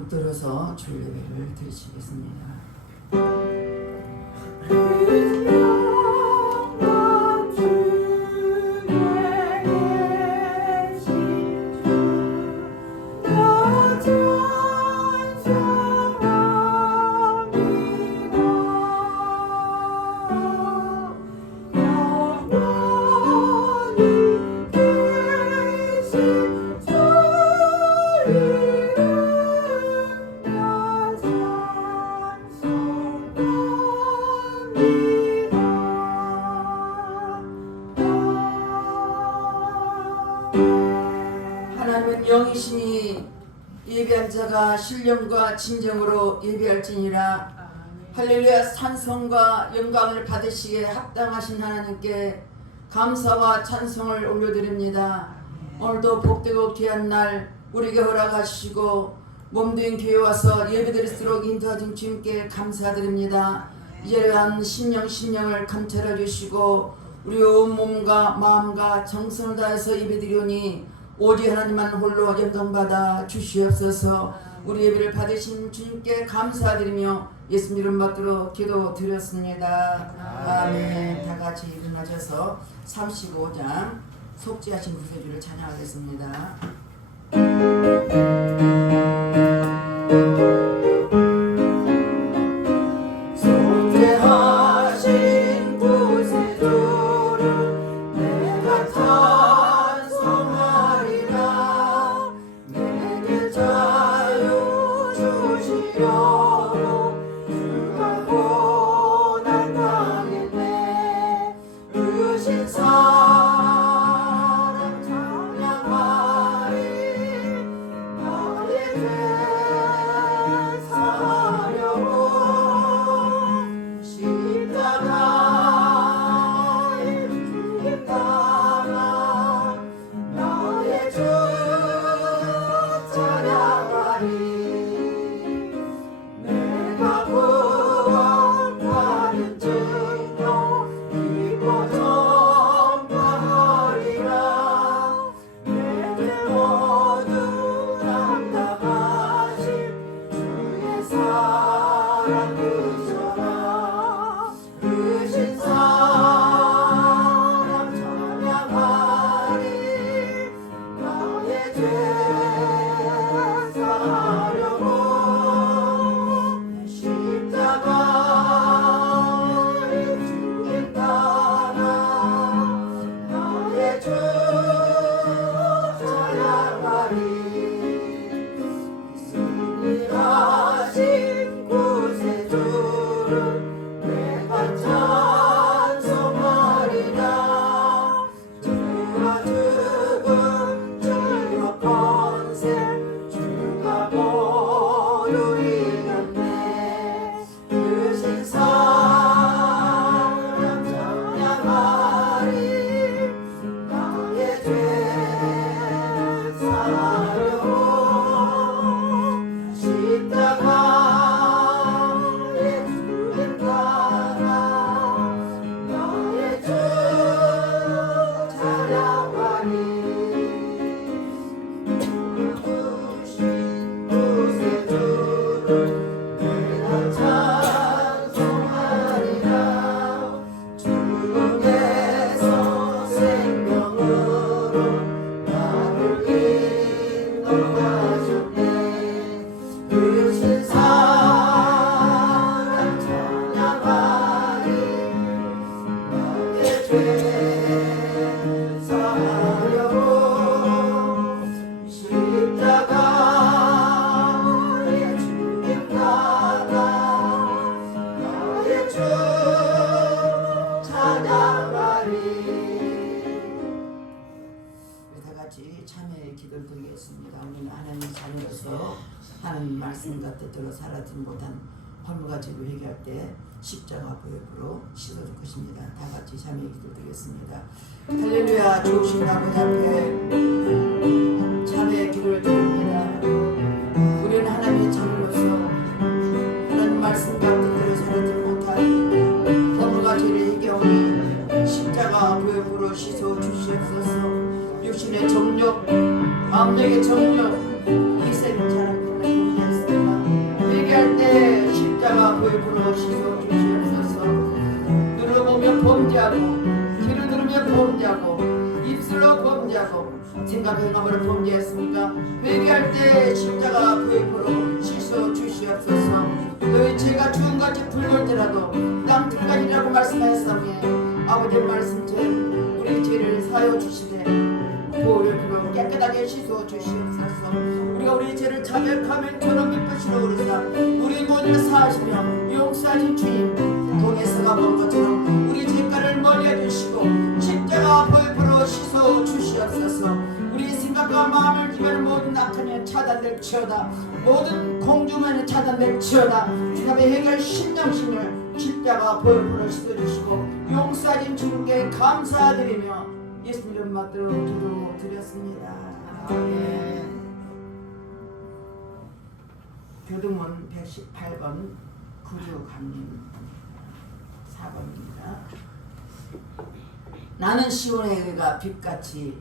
붙들어서 주일 예배를 드리시겠습니다. 하나님은 영이시니 예배한 자가 신령과 진정으로 예배할지니라. 할렐루야. 찬송과 영광을 받으시기에 합당하신 하나님께 감사와 찬송을 올려드립니다. 오늘도 복되고 귀한 날 우리에게 허락하시고 몸된 교회 와서 예배드릴수록 인도하신 주님께 감사드립니다. 이제한 심령을 감찰해 주시고 우리 온 몸과 마음과 정성을 다해서 예배드리오니 오직 하나님만 홀로 영광받아 주시옵소서. 우리 예배를 받으신 주님께 감사드리며 예수님 이름 받들어 기도드렸습니다. 아멘. 다같이 일어나셔서 35장 속죄하신 구세주를 찬양하겠습니다. 속죄하신 구세주를 내가 찬송하리라. 내게 자유 주시려고 주가 고난 당했네. 의신 사랑 찬양하리. 나의 죄 사하려고 십자가에 죽임 당하 나의 주 찬양하리. 내가 구원받은 증거 기뻐 전파하리라. 내게 모두 남당하신 주의 사랑 그쳐라. 의신 사랑 찬양하리. 나의 죄 사하려고 십자가에 죽임 당하 나의 주 찬양하리. 승리하신 구세주를 내가 찬송하리라. 주가 죽음 주와 권세 주가 모두 이겼네. 의신 사랑 찬양하리. 나의 죄 사하려고 십자가에 죽임 당하 나의 주 찬양하리. 주신 구세주를 내가 찬송하리라. 죽음에서 생명으로 나를 인도하셨네. 의신 사랑 찬양하리. 나의 죄 사하려고 십자가에 죽임 당하 나의 주 찬양하리. 다같이 참회의 기도를 드리겠습니다. 우리는 하나님 자녀로서 하나님 말씀과 뜻대로 살아지 못한 허물과 죄를 회개할 때 십자가 보혈로 씻어줄 것입니다. 다같이 참회의 기도를 드리겠습니다. 할렐루야. 좋으신 아버지 앞에 참회의 기도를 드립니다. 우리는 하나님의 자녀로서 하나님 말씀과 뜻대로 살아지 못한 허물과 죄를 회개하오니 십자가 보혈로 씻어 주시옵소서. 육신의 정욕, 마음의 정욕, 이생자는 무엇인가 행함으로 범죄했습니까? 회개할 때 십자가 부입으로 씻어 주시옵소서. 너희 죄가 주음같이 붉을때라도 땅틀까지라고 말씀하셨사오니 아버지의 말씀처럼 우리 죄를 사여 주시되 보혈로 깨끗하게 씻어 주시옵소서. 우리가 우리 죄를 자백하면 저는 미쁘시로 그러사 우리 모두를 사하시며 용서하신 주님 동에서가 본 것처럼 우리 죄가를 멀리해 주시고 십자가 보혈로 씻어 주시옵소서. 우리 생각과 마음을 기하는 모든 악함에 차단될지어다. 모든 공중만에 차단될지어다. 주님의 해결 신령신을 십자가 보혈로 씻어주시고 용서하신 주님께 감사드리며 예수님 이름 받들어 기도드렸습니다. 아멘. 교동문 118번 구주감님 4번입니다. 나는 시온의 의가 빛같이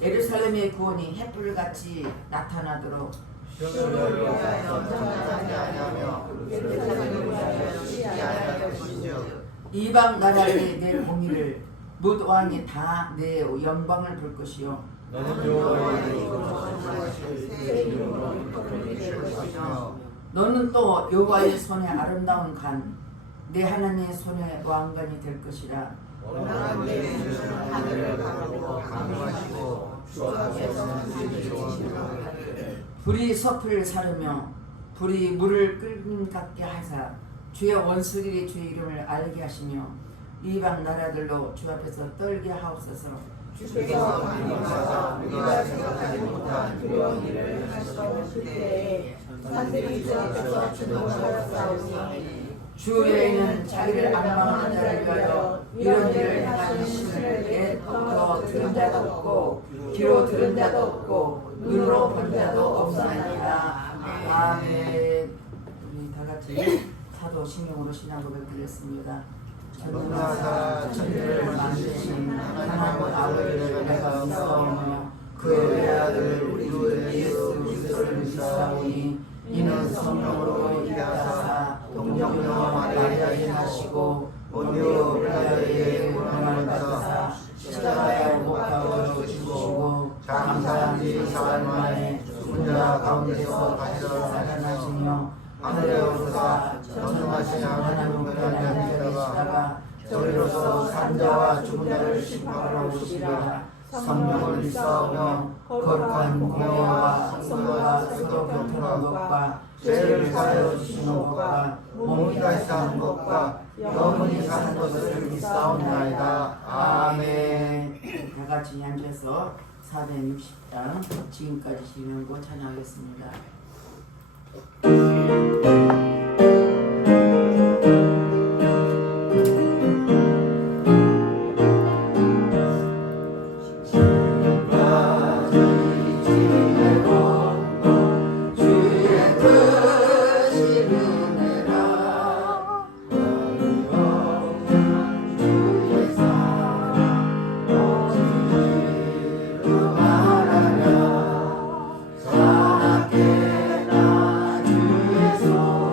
예루살렘의 구원이 햇불같이 나타나도록 시온을 위하여 전하지 아니하며 예루살렘을 위하여 쉬지 아니할 것이요 이방 나라의 내 공의를 뭇 왕이 다 내 영광을 볼 것이요 너는 여호와의 거룩하신 새 이름으로 일컬음이 될 것이며 너는 또 여호와의 손에 아름다운 간 내 하나님의 손에 왕관이 될 것이라. 원하는 내 주는 하늘을 가르고 강림하시고 주 앞에서 지키시는 불이 섭을 사르며 불이 물을 끓는 같게 하사 주의 원수들이 주의 이름을 알게 하시며 이방 나라들로 주 앞에서 떨게 하옵소서. 주께서 강림하사 우리가 생각하지 못한 두려운 일을 하시는 때에 산들이 주 앞에서 주목하여 싸우니 주 외에는 자기를 안망하는 자를 위하여 이런 일을 행하는 신을 옛부터 들은 자도 없고 귀로 들은 자도 없고 눈으로 본 자도 없사니이다. 아멘. 우리 다같이 사도신경으로 신앙 고백 드렸습니다. 전능하사 천지를 만드신 하나님 아버지를 내가 믿사오며 그의 외아들 우리 주 예수 그리스도를 믿사오니 이는 성령으로 일하사 동정녀와 마리아에 하시고 본디오 빌라도에게 고난을 받으사 십자가에 못 박아 죽으시고 장사한 지 4일 만에 죽은 자 가운데서 다시 살아나시며 하늘에 오르사 전능하신 하나님과 나누시다가 저리로서 산자와 죽은 자를 심판하러 오시리라. 성령을 믿사오며 거룩한 공예와 성도가 서로 교통한 것과 죄를 사하여 주시는 것과 몸이 다시 사는 것과 영원히 사는 것을 믿사옵나이다. 아멘. 다같이 앉아서 460장 지금까지 신명고 찬양하겠습니다. 주의 손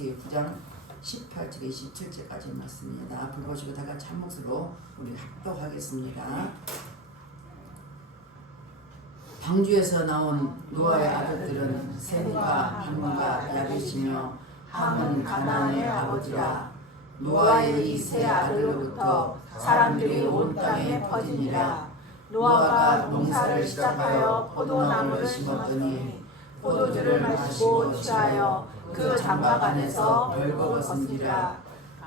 창세기 9장 18절 27절까지 말씀입니다. 앞을 보시고 다 같이 한 목소리로 우리 합독하겠습니다. 방주에서 나온 노아의 아들들은 셈과 함과 야벳이며 함은 가나안의 아버지라. 노아의 이 세 아들로부터 사람들이 온 땅에 퍼지니라. 노아가 농사를 시작하여 포도나무를 심었더니 포도주를 마시고 취하여 그 장막 안에서 벌거벗 었느니라.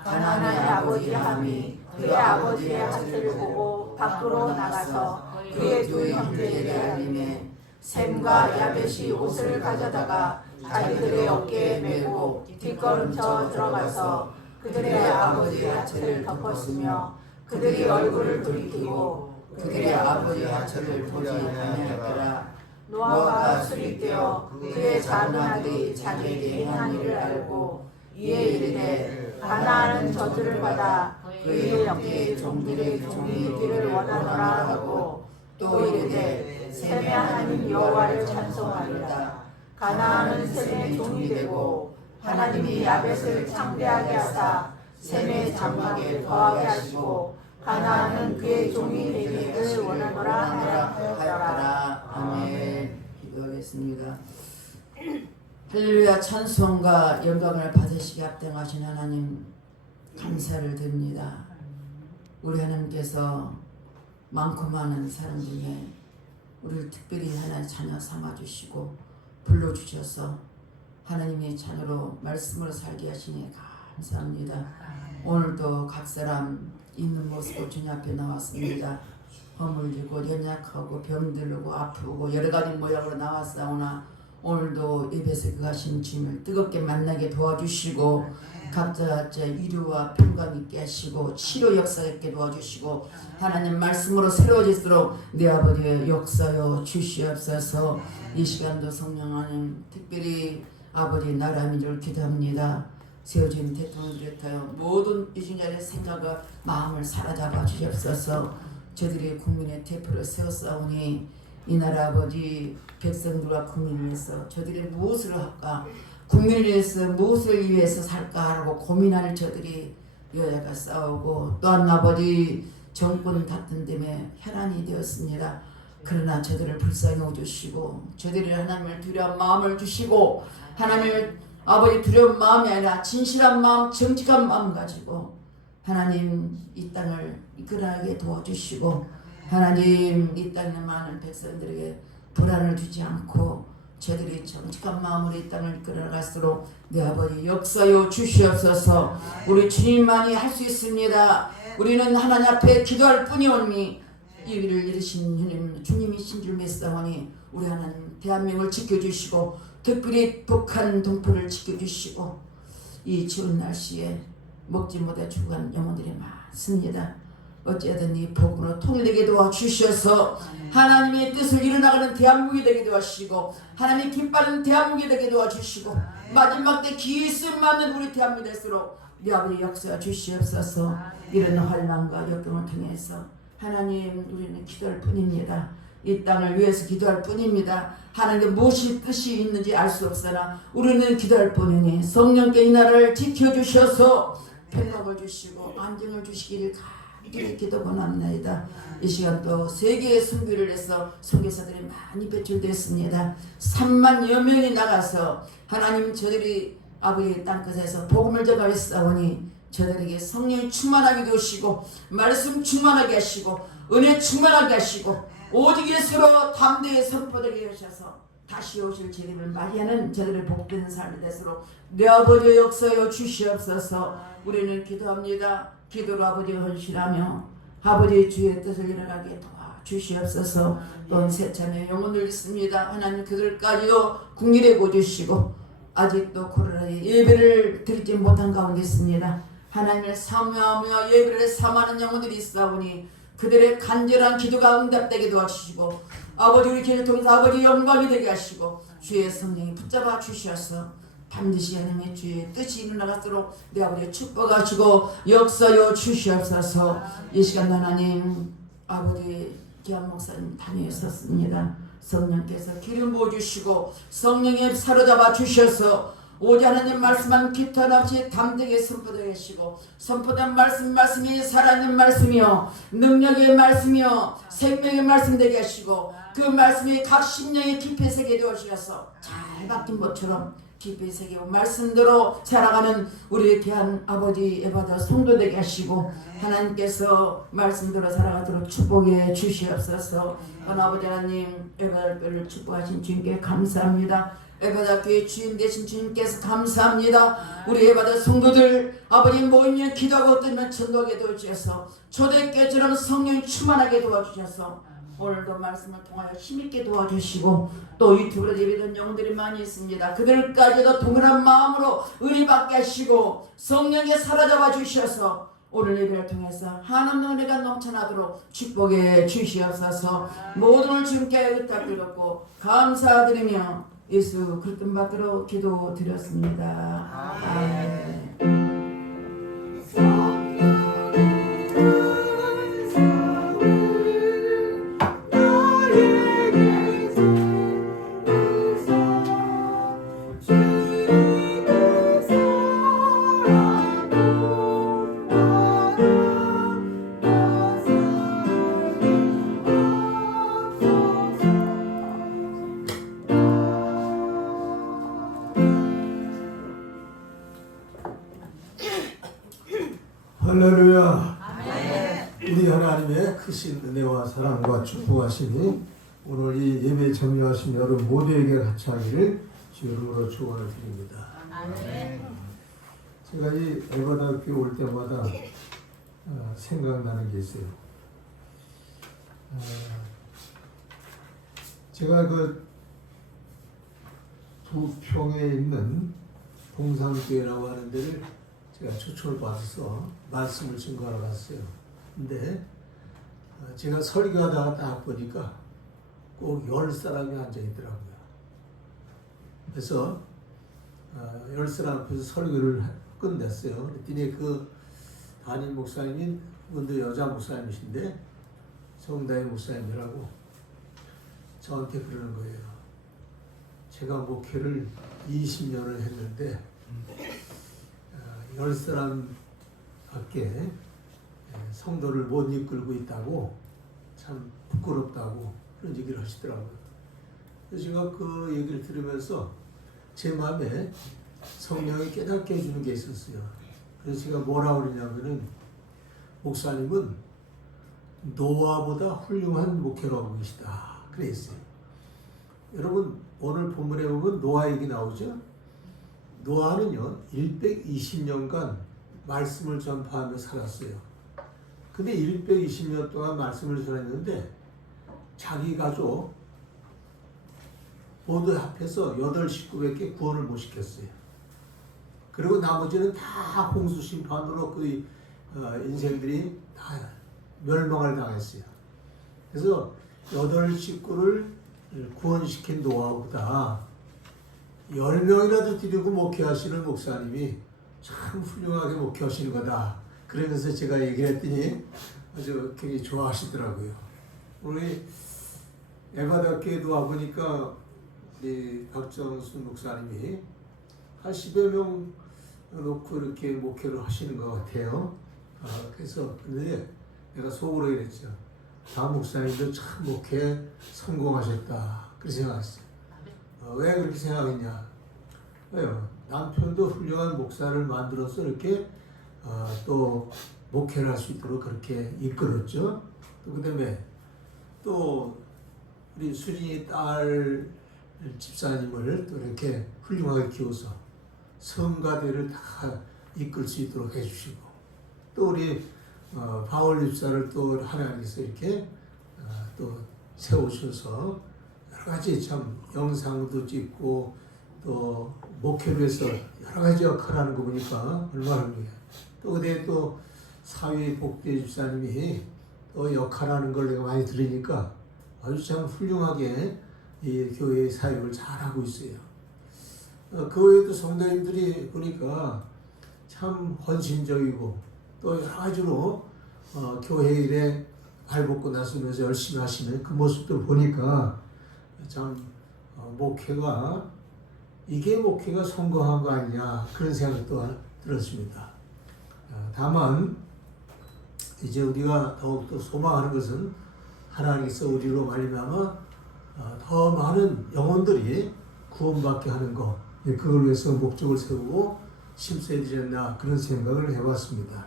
가나안의 아버지 함이 그의 아버지의 하체를 보고 밖으로 나가서 그의 두 형제에게 알림해 셈과 야벳이 옷을 가져다가 자기들의 어깨에 메고 뒷걸음쳐 들어가서 그들의 아버지의 하체를 덮었으며 그들이 얼굴을 돌이키고 그들의 아버지의 하체를 보지 아니하였더라. 노아가 술이 되어 그의 작은 아들이 자기에게 행한 일을 알고 이에 이르되 가나안은 저주를 받아 그의 어깨에 종들의 종이 있기를 원하노라 하고 또 이르되 셈의 하나님 여호와를 찬송하리라. 가나안은 셈의 종이 되고 하나님이 야벳을 창대하게 하사 셈의 장막에 거하게 하시고 가나안은 그의 종이 되기를 원하노라 하였더라. 아멘. 기도하겠습니다. 할렐루야. 찬송과 영광을 받으시게 합당하신 하나님 감사를 드립니다. 우리 하나님께서 많고 많은 사람 중에 우리를 특별히 하나님 자녀 삼아주시고 불러주셔서 하나님의 자녀로 말씀으로 살게 하시니 감사합니다. 오늘도 각 사람 있는 모습으로 주님 앞에 나왔습니다. 허물지고 연약하고 병들고 아프고 여러 가지 모양으로 나왔사오나 오늘도 예배에서 그하신 주님을 뜨겁게 만나게 도와주시고 각자 위로와 평강 있게 하시고 치료 역사 있게 도와주시고 하나님 말씀으로 새로워질수록 내 아버지의 역사여 주시옵소서. 이 시간도 성령 하나님 특별히 아버지 나라 민족을 기도합니다. 세워진 대통령들에 타여 모든 이중자의 생각과 마음을 사로잡아 주시옵소서. 저들이 국민의 대표를 세웠사오니 이 나라 아버지 백성들과 국민을 위해서 저들이 무엇을 할까, 국민을 위해서 무엇을 위해서 살까 하고 고민하는 저들이 여야가 싸우고 또한 아버지 정권 다툰 데에 혈안이 되었습니다. 그러나 저들을 불쌍히 여주시고 저들이 하나님을 두려운 마음을 주시고 하나님을 아버지 두려운 마음이 아니라 진실한 마음 정직한 마음 가지고 하나님 이 땅을 이끌어가게 도와주시고 하나님 이 땅에 많은 백성들에게 불안을 주지 않고 저들이 정직한 마음으로 이 땅을 이끌어갈수록 내 아버지 역사여 주시옵소서. 우리 주님만이 할 수 있습니다. 우리는 하나님 앞에 기도할 뿐이오니 이 일을 이루신 주님이신 줄 믿사오니 우리 하나님 대한민국을 지켜주시고 특별히 북한 동포를 지켜주시고 이 추운 날씨에 먹지 못해 죽어가는 영혼들이 많습니다. 어찌하든 이 복음으로 통일되게 도와주셔서 하나님의 뜻을 이루나가는 대한민국이 되게 도와주시고 하나님의 기뻐하는 대한민국이 되게 도와주시고 마지막 때 기습 맞는 우리 대한민국 될수록 네 아버지 역사 주시옵소서. 이런 환난과 역경을 통해서 하나님 우리는 기도할 뿐입니다. 이 땅을 위해서 기도할 뿐입니다. 하나님의 무엇이 뜻이 있는지 알 수 없으나 우리는 기도할 뿐이니 성령께 이 나라를 지켜주셔서 평강을 주시고 안정을 주시기를 간절히 기도 권합니다. 이 시간 또 세계의 선교를 해서 선교사들이 많이 배출됐습니다. 3만여 명이 나가서 하나님 저들이 아버지 땅끝에서 복음을 전하였사오니 저들에게 성령이 충만하게 되시고 말씀 충만하게 하시고 은혜 충만하게 하시고 오직 예수로 담대히 선포되게 하셔서 다시 오실 주님을 맞이하는 저들의 복된 삶이 되도록 내 아버지의 역사여 주시옵소서. 우리는 기도합니다. 기도로 아버지가 헌신하며 아버지의 주의 뜻을 이뤄가게 도와주시옵소서. 또 세참의 영혼을 있습니다. 하나님 그들까지도 국리에 고주시고 아직도 코로나에 예배를 드리지 못한 가운데 있습니다. 하나님을 사모하며 예배를 삼하는 영혼들이 있사오니 그들의 간절한 기도가 응답되게 도와주시고 아버지 우리 교회를 통해서 아버지 영광이 되게 하시고 주의 성령이 붙잡아 주셔서 반드시 하나님의 주의 뜻이 일어나가도록 내 아버지 축복하시고 역사여 주시옵소서. 이 시간 하나님 아버지 기한 목사님 다니셨습니다. 성령께서 기름 부어주시고 성령에 사로잡아 주셔서 오직 하나님 말씀만 깃털 없이 담대하게 선포되게 하시고 선포된 말씀이 살아있는 말씀이요 능력의 말씀이요 생명의 말씀 되게 하시고 그 말씀이 각 심령의 깊이 새게 되어주셔서 잘 박힌 것처럼 깊이 새기고 말씀대로 살아가는 우리의 귀한 아버지 예배받아 성도 되게 하시고 하나님께서 말씀대로 살아가도록 축복해 주시옵소서. 아버지 하나님 예배할 때를 축복하신 주님께 감사합니다. 예배답게 주인 되신 주님께서 감사합니다. 우리 예배받은 성도들 아버지 모이면 기도하고 뜨면 전도하게 도와주셔서 초대교회처럼 성령이 충만하게 도와주셔서 오늘도 말씀을 통하여 힘있게 도와주시고 또 유튜브로 예배드리는 영들이 많이 있습니다. 그들까지도 동일한 마음으로 은혜받게 하시고 성령에 사로잡아 주셔서 오늘 예배를 통해서 하나님의 은혜가 넘쳐나도록 축복해 주시옵소서. 모든 주님께 부탁드렸고 감사드리며 예수 그리스도 받들어 기도드렸습니다. 아멘. 할렐루야. 우리 하나님의 크신 은혜와 사랑과 축복하시니 오늘 이 예배에 참여하신 여러분 모두에게 같이 하기를 주 이름으로 축원을 드립니다. 제가 이 예배당교 올 때마다 생각나는 게 있어요. 제가 그 부평에 있는 동산교회라고 하는 데를 제가 초청을 받아서 말씀을 증거하러 갔어요. 근데 제가 설교하다가 딱 보니까 꼭 10사람이 앉아있더라고요. 그래서 10사람 앞에서 설교를 끝냈어요. 그랬더니 그 담임 목사님인 그분도 여자 목사님이신데 정다희 목사님이라고 저한테 그러는 거예요. 제가 목회를 20년을 했는데 10사람 밖에 성도를 못 이끌고 있다고 참 부끄럽다고 그런 얘기를 하시더라고요. 그래서 제가 그 얘기를 들으면서 제 마음에 성령이 깨닫게 해주는 게 있었어요. 그래서 제가 뭐라고 그러냐면은 목사님은 노아보다 훌륭한 목회로 하고 계시다 그랬어요. 여러분 오늘 본문에 보면 노아 얘기 나오죠. 노아는요 120년간 말씀을 전파하며 살았어요. 근데 120년 동안 말씀을 전했는데 자기 가족 모두 합해서 8식구밖에 구원을 못 시켰어요. 그리고 나머지는 다 홍수 심판으로 그 인생들이 다 멸망을 당했어요. 그래서 8식구를 구원시킨 노아보다 10명이라도 드리고 목회하시는 목사님이 참 훌륭하게 목회하시는 거다. 그러면서 제가 얘기를 했더니 아주 굉장히 좋아하시더라고요. 우리 에바다교회도 와보니까 우리 박정순 목사님이 한 10여 명 놓고 이렇게 목회를 하시는 것 같아요. 그래서 근데 내가 속으로 이랬죠. 다음 목사님도 참 목회 성공하셨다. 그렇게 생각했어요. 왜 그렇게 생각했냐? 왜요? 남편도 훌륭한 목사를 만들어서 이렇게 또 목회를 할 수 있도록 그렇게 이끌었죠. 또 그다음에 또 우리 수진이 딸 집사님을 또 이렇게 훌륭하게 키워서 성가대를 다 이끌 수 있도록 해주시고 또 우리 바울 집사를 또 하나님께서 이렇게 또 세우셔서 여러 가지 참 영상도 찍고 또 목회를 해서 여러 가지 역할을 하는 거 보니까 얼마나 훌륭해요. 또 그때 또 사위 복대 집사님이 또 역할하는 걸 내가 많이 들으니까 아주 참 훌륭하게 이 교회의 사역을 잘하고 있어요. 그 외에도 성도님들이 보니까 참 헌신적이고 또 여러 가지로 교회 일에 발벗고 나서면서 열심히 하시는 그 모습도 보니까 참 목회가 이게 목회가 성공한 거 아니냐 그런 생각도 들었습니다. 다만 이제 우리가 더욱더 소망하는 것은 하나님께서 우리로 말미암아 더 많은 영혼들이 구원받게 하는 것, 그걸 위해서 목적을 세우고 심수해드렸나 그런 생각을 해봤습니다.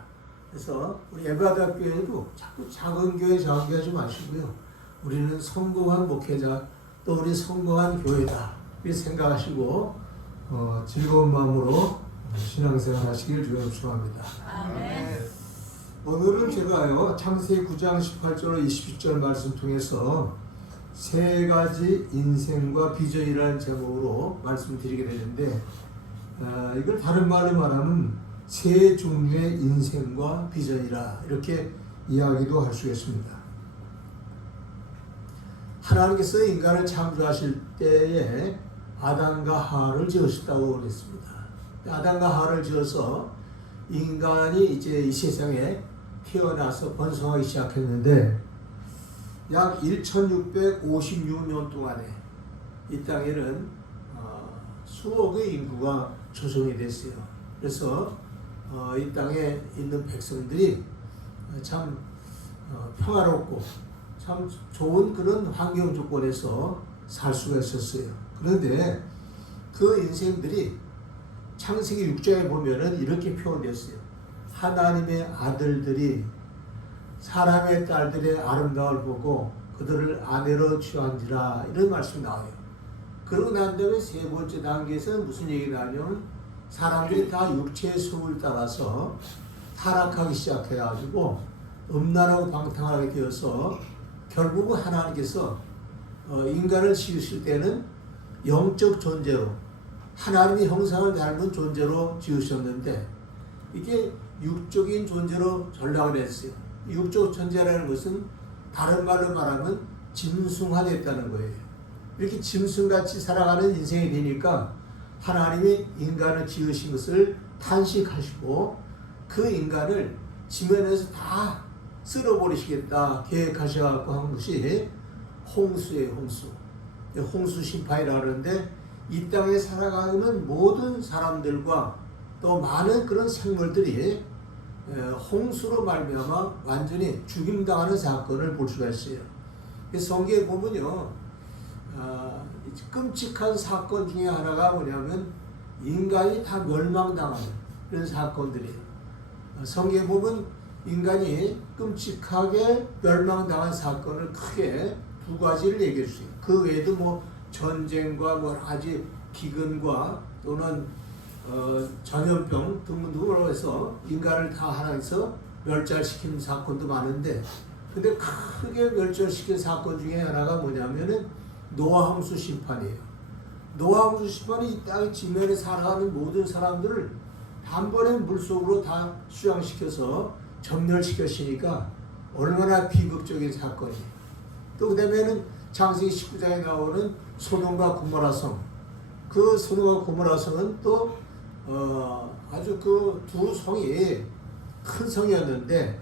그래서 우리 에바다 교회도 자꾸 작은 교회 하지 마시고요. 우리는 성공한 목회자, 또 우리 성공한 교회다 이렇게 생각하시고 즐거운 마음으로 신앙생활 하시길 주여 축원합니다. 아멘. 오늘은 제가요 창세기 9장 18절 20절 말씀 통해서 세 가지 인생과 비전이라는 제목으로 말씀드리게 되는데 이걸 다른 말로 말하면 세 종류의 인생과 비전이라 이렇게 이야기도 할 수 있습니다. 하나님께서 인간을 창조하실 때에 아담과 하와를 지으셨다고 그랬습니다. 아담과 하와를 지어서 인간이 이제 이 세상에 태어나서 번성하기 시작했는데 약 1656년 동안에 이 땅에는 수억의 인구가 조성이 됐어요. 그래서 이 땅에 있는 백성들이 참 평화롭고 참 좋은 그런 환경 조건에서 살 수가 있었어요. 그런데 그 인생들이 창세기 6장에 보면은 이렇게 표현됐어요. 하나님의 아들들이 사람의 딸들의 아름다움을 보고 그들을 아내로 취한지라 이런 말씀이 나와요. 그러고 난 다음에 세 번째 단계에서는 무슨 얘기가 나냐면 사람들이 다 육체의 성을 따라서 타락하기 시작해가지고 음란하고 방탕하게 되어서 결국은 하나님께서 인간을 지으실 때는 영적 존재로 하나님의 형상을 닮은 존재로 지으셨는데 이게 육적인 존재로 전락을 했어요. 육적 존재라는 것은 다른 말로 말하면 짐승화됐다는 거예요. 이렇게 짐승같이 살아가는 인생이 되니까 하나님이 인간을 지으신 것을 탄식하시고 그 인간을 지면에서 다 쓸어버리시겠다 계획하셔갖고 한 것이 홍수예요. 홍수 심판이라 그러는데 이 땅에 살아가는 모든 사람들과 또 많은 그런 생물들이 홍수로 말미암아 완전히 죽임당하는 사건을 볼 수가 있어요. 성경에 보면요, 끔찍한 사건 중에 하나가 뭐냐면 인간이 다 멸망당하는 그런 사건들이에요. 성경에 보면 인간이 끔찍하게 멸망당한 사건을 크게 두 가지를 얘기할 수 있어요. 그 외에도 뭐 전쟁과 뭐 아주 기근과 또는 전염병 등등으로 해서 인간을 다 하나에서 멸절시킨 사건도 많은데, 근데 크게 멸절시킨 사건 중에 하나가 뭐냐면은 노아 홍수 심판이에요. 노아 홍수 심판이 이 땅 지면에 살아가는 모든 사람들을 단번에 물속으로 다 수장시켜서 전멸시켰으니까 얼마나 비극적인 사건이에요. 또 그다음에는 창세기 19장에 나오는 소돔과 고모라 성. 그 소돔과 고모라 성은 또 아주 그 두 성이 큰 성이었는데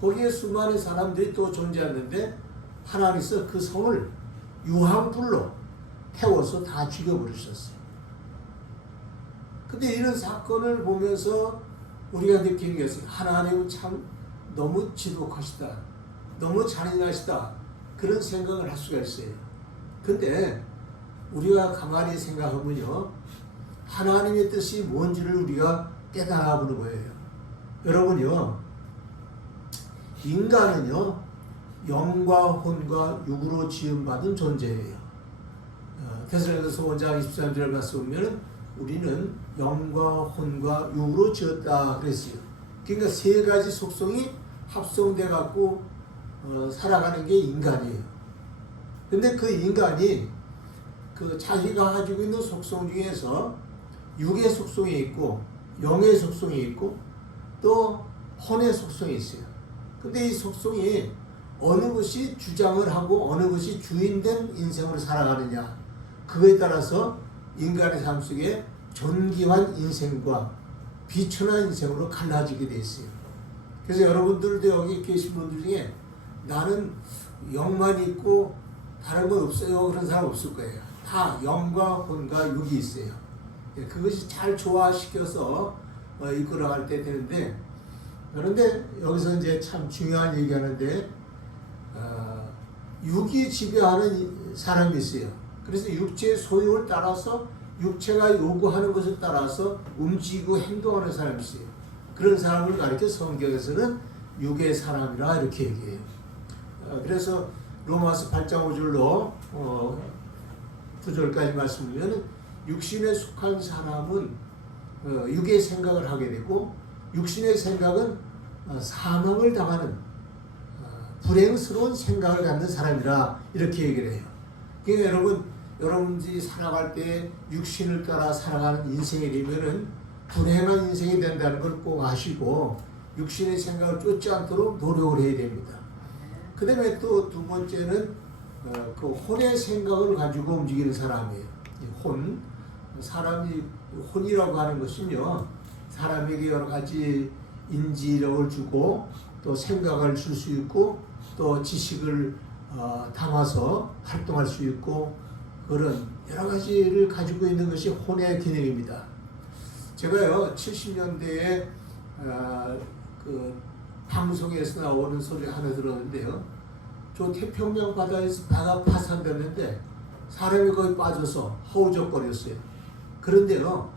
거기에 수많은 사람들이 또 존재했는데 하나님께서 그 성을 유황불로 태워서 다 죽여버리셨어요. 근데 이런 사건을 보면서 우리가 느끼는 게 있어요. 하나님은 참 너무 지독하시다. 너무 잔인하시다. 그런 생각을 할 수가 있어요. 근데 우리가 가만히 생각하면요, 하나님의 뜻이 뭔지를 우리가 깨달아 보는 거예요. 여러분요, 인간은요, 영과 혼과 육으로 지음받은 존재예요. 데살로니가서 5장 23절 말씀 보면 우리는 영과 혼과 육으로 지었다 그랬어요. 그러니까 세 가지 속성이 합성돼 갖고 살아가는 게 인간이에요. 근데 그 인간이 그 자기가 가지고 있는 속성 중에서 육의 속성이 있고 영의 속성이 있고 또 혼의 속성이 있어요. 근데 이 속성이 어느 것이 주장을 하고 어느 것이 주인된 인생으로 살아가느냐, 그거에 따라서 인간의 삶 속에 존귀한 인생과 비천한 인생으로 갈라지게 돼 있어요. 그래서 여러분들도 여기 계신 분들 중에 나는 영만 있고 다른 건 없어요 그런 사람 없을 거예요. 다 영과 혼과 육이 있어요. 그것이 잘 조화시켜서 이끌어갈 때 되는데, 그런데 여기서 이제 참 중요한 얘기하는데, 육이 지배하는 사람이 있어요. 그래서 육체의 소욕을 따라서 육체가 요구하는 것을 따라서 움직이고 행동하는 사람이 있어요. 그런 사람을 가리켜 성경에서는 육의 사람이라 이렇게 얘기해요. 그래서 로마서 8장 5절로 9절까지 말씀드리면 육신에 속한 사람은 육의 생각을 하게 되고 육신의 생각은 사망을 당하는 불행스러운 생각을 갖는 사람이라 이렇게 얘기를 해요. 그러니까 여러분들이 살아갈 때 육신을 따라 살아가는 인생이 되면은 불행한 인생이 된다는 걸 꼭 아시고 육신의 생각을 쫓지 않도록 노력을 해야 됩니다. 그 다음에 또 두 번째는 그 혼의 생각을 가지고 움직이는 사람이에요. 혼. 사람이 혼이라고 하는 것은요, 사람에게 여러 가지 인지력을 주고 또 생각을 줄 수 있고 또 지식을 담아서 활동할 수 있고 그런 여러 가지를 가지고 있는 것이 혼의 기능입니다. 제가요 70년대에 그 방송에서 나오는 소리 하나 들었는데요. 저 태평양 바다에서 배가 파산됐는데 사람이 거기 빠져서 허우적거렸어요. 그런데요,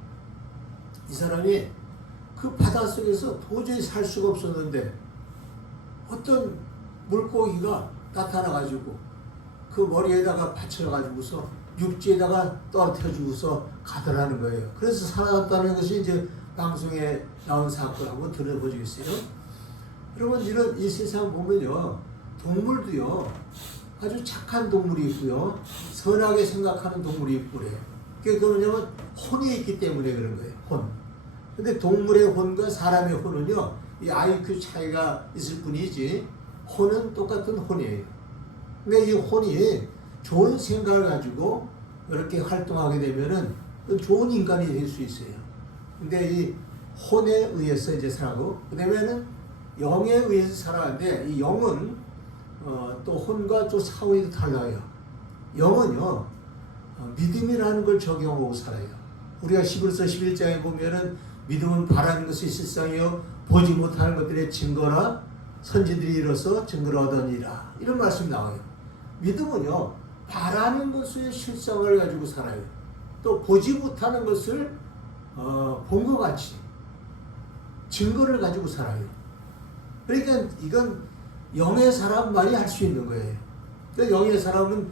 이 사람이 그 바다 속에서 도저히 살 수가 없었는데 어떤 물고기가 나타나가지고 그 머리에다가 받쳐가지고서 육지에다가 떨어뜨려주고서 가더라는 거예요. 그래서 살아났다는 것이 이제 방송에 나온 사건 한번 들어보시겠어요? 여러분, 이 세상 보면요, 동물도요, 아주 착한 동물이 있고요, 선하게 생각하는 동물이 있고 그래요. 그게 뭐냐면 혼이 있기 때문에 그런 거예요. 혼. 근데 동물의 혼과 사람의 혼은요, 이 IQ 차이가 있을 뿐이지 혼은 똑같은 혼이에요. 근데 이 혼이 좋은 생각을 가지고 이렇게 활동하게 되면은 좋은 인간이 될 수 있어요. 근데 이 혼에 의해서 이제 살고, 그 다음에는 영에 의해서 살아가는데, 이 영은 또 혼과 또 사원이 달라요. 영은요, 믿음이라는 걸 적용하고 살아요. 우리가 히브리서 11장에 보면은 믿음은 바라는 것이 실상이요 보지 못하는 것들의 증거라 선지들이 이뤄서 증거를 얻으니라, 이런 말씀이 나와요. 믿음은요, 바라는 것의 실상을 가지고 살아요. 또 보지 못하는 것을 본 것 같이 증거를 가지고 살아요. 그러니까 이건 영의 사람만이 할 수 있는 거예요. 그러니까 영의 사람은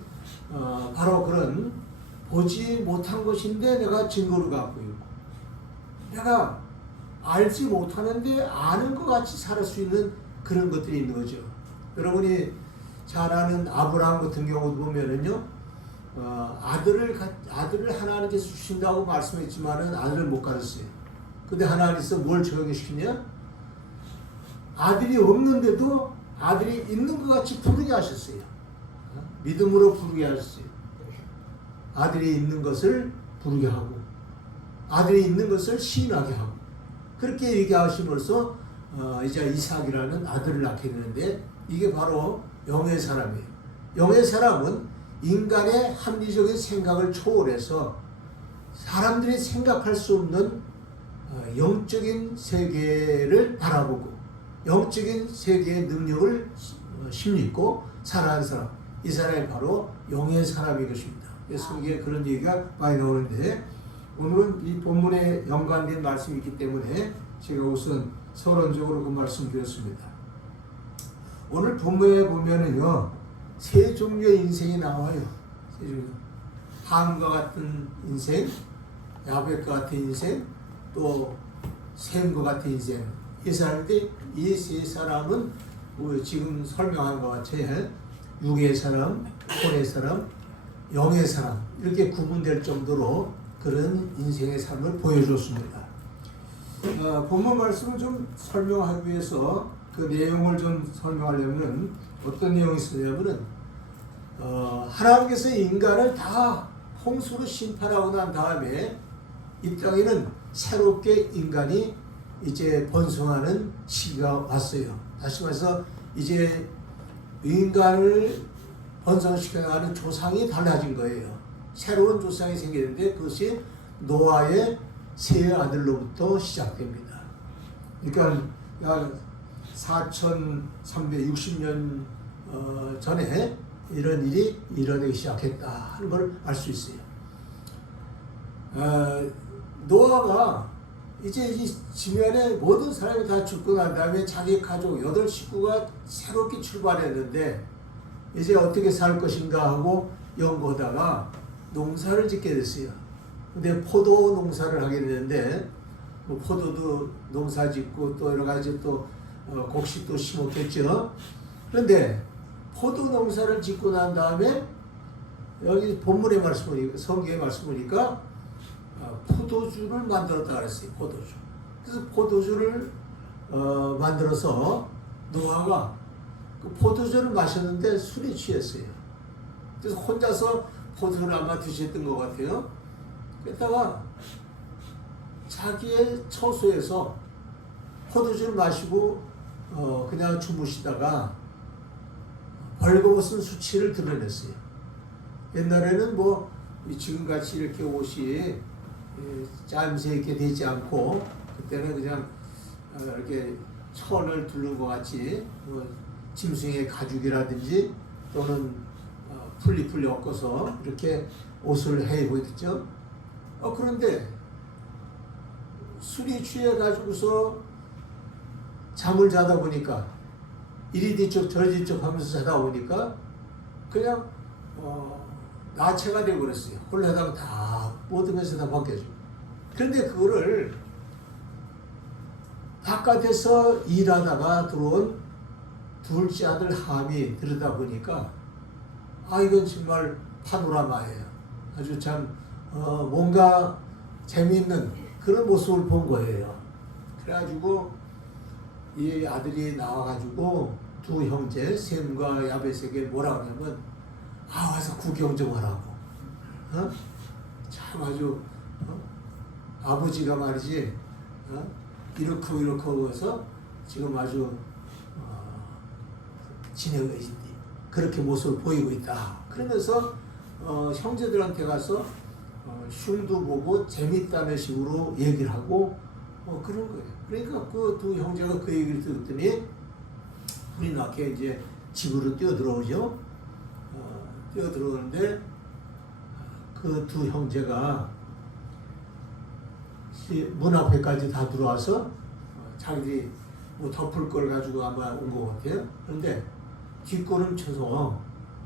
바로 그런 보지 못한 것인데 내가 증거를 갖고 있고, 내가 알지 못하는데 아는 것 같이 살 수 있는 그런 것들이 있는 거죠. 여러분이 잘 아는 아브라함 같은 경우도 보면은요, 아들을 하나님께서 주신다고 말씀했지만은 아들을 못 가졌어요. 근데 하나님께서 뭘 적용시키냐? 아들이 없는데도 아들이 있는 것 같이 부르게 하셨어요. 믿음으로 부르게 하셨어요. 아들이 있는 것을 부르게 하고, 아들이 있는 것을 시인하게 하고, 그렇게 얘기하심으로써 이제 이삭이라는 아들을 낳게 되는데, 이게 바로 영의 사람이에요. 영의 사람은 인간의 합리적인 생각을 초월해서 사람들이 생각할 수 없는 영적인 세계를 바라보고 영적인 세계의 능력을 힘입고 살아가는 사람, 이 사람이 바로 영의 사람인 것입니다. 그래서 이게 그런 얘기가 많이 나오는데, 오늘은 이 본문에 연관된 말씀이 있기 때문에 제가 우선 서론적으로 그 말씀 드렸습니다. 오늘 본문에 보면은요, 세 종류의 인생이 나와요. 세 종류. 함과 같은 인생, 야벳과 같은 인생, 또 셈과 같은 인생. 이 사람들이, 이 세 사람은 지금 설명한 것 같이 육의 사람, 혼의 사람, 영의 사람, 이렇게 구분될 정도로 그런 인생의 삶을 보여줬습니다. 본문 말씀을 좀 설명하기 위해서 그 내용을 좀 설명하려면 어떤 내용이 있으냐면은, 하나님께서 인간을 다 홍수로 심판하고 난 다음에 이 땅에는 새롭게 인간이 이제 번성하는 시기가 왔어요. 다시 말해서 이제 인간을 번성시켜가는 조상이 달라진 거예요. 새로운 조상이 생기는데 그것이 노아의 세 아들로부터 시작됩니다. 그러니까 약 4360년 전에 이런 일이 일어나기 시작했다 하는 걸 알 수 있어요. 노아가 이제 이 지면에 모든 사람이 다 죽고 난 다음에 자기 가족 8식구가 새롭게 출발했는데 이제 어떻게 살 것인가 하고 연구하다가 농사를 짓게 됐어요. 근데 포도 농사를 하게 되는데 뭐 포도도 농사 짓고 또 여러 가지 또 곡식도 심었겠죠. 그런데 포도 농사를 짓고 난 다음에 여기 본문의 말씀 보니까 성경의 말씀 보니까 포도주를 만들었다 그랬어요. 포도주. 그래서 포도주를 만들어서 노아가 그 포도주를 마셨는데 술이 취했어요. 그래서 혼자서 포도주를 아마 드셨던 것 같아요. 그랬다가 자기의 처소에서 포도주를 마시고 그냥 주무시다가 벌거벗은 수치를 드러냈어요. 옛날에는 뭐 지금같이 이렇게 옷이 짜임새 있게 되지 않고 그때는 그냥 이렇게 천을 두른 것 같이 뭐 짐승의 가죽이라든지 또는 풀리 엮어서 이렇게 옷을 해 입었죠. 그런데 술이 취해 가지고서 잠을 자다 보니까 이리 뒤쪽 저리 뒤쪽 하면서 자다 보니까 그냥 나체가 되고 그랬어요. 홀라당 다 모든 것이 다 벗겨지고. 그런데 그거를 바깥에서 일하다가 들어온 둘째 아들 함이 들여다 보니까 이건 정말 파노라마예요. 아주 참 뭔가 재미있는 그런 모습을 본 거예요. 그래가지고 이 아들이 나와가지고 두 형제 셈과 야벳에게 뭐라 그러냐면 와서 구경 좀 하라고. 참 아주 아버지가 말이지 이렇게 해서 지금 아주 그렇게 모습을 보이고 있다. 그러면서 형제들한테 가서 흉도 보고 재밌다는 식으로 얘기를 하고 그런 거예요. 그러니까 그 두 형제가 그 얘기를 듣더니 불이 나게 이제 집으로 뛰어들어오죠. 뛰어들어오는데 그 두 형제가 문 앞에까지 다 들어와서 자기들이 뭐 덮을 걸 가지고 아마 온 것 같아요. 그런데 뒷걸음 쳐서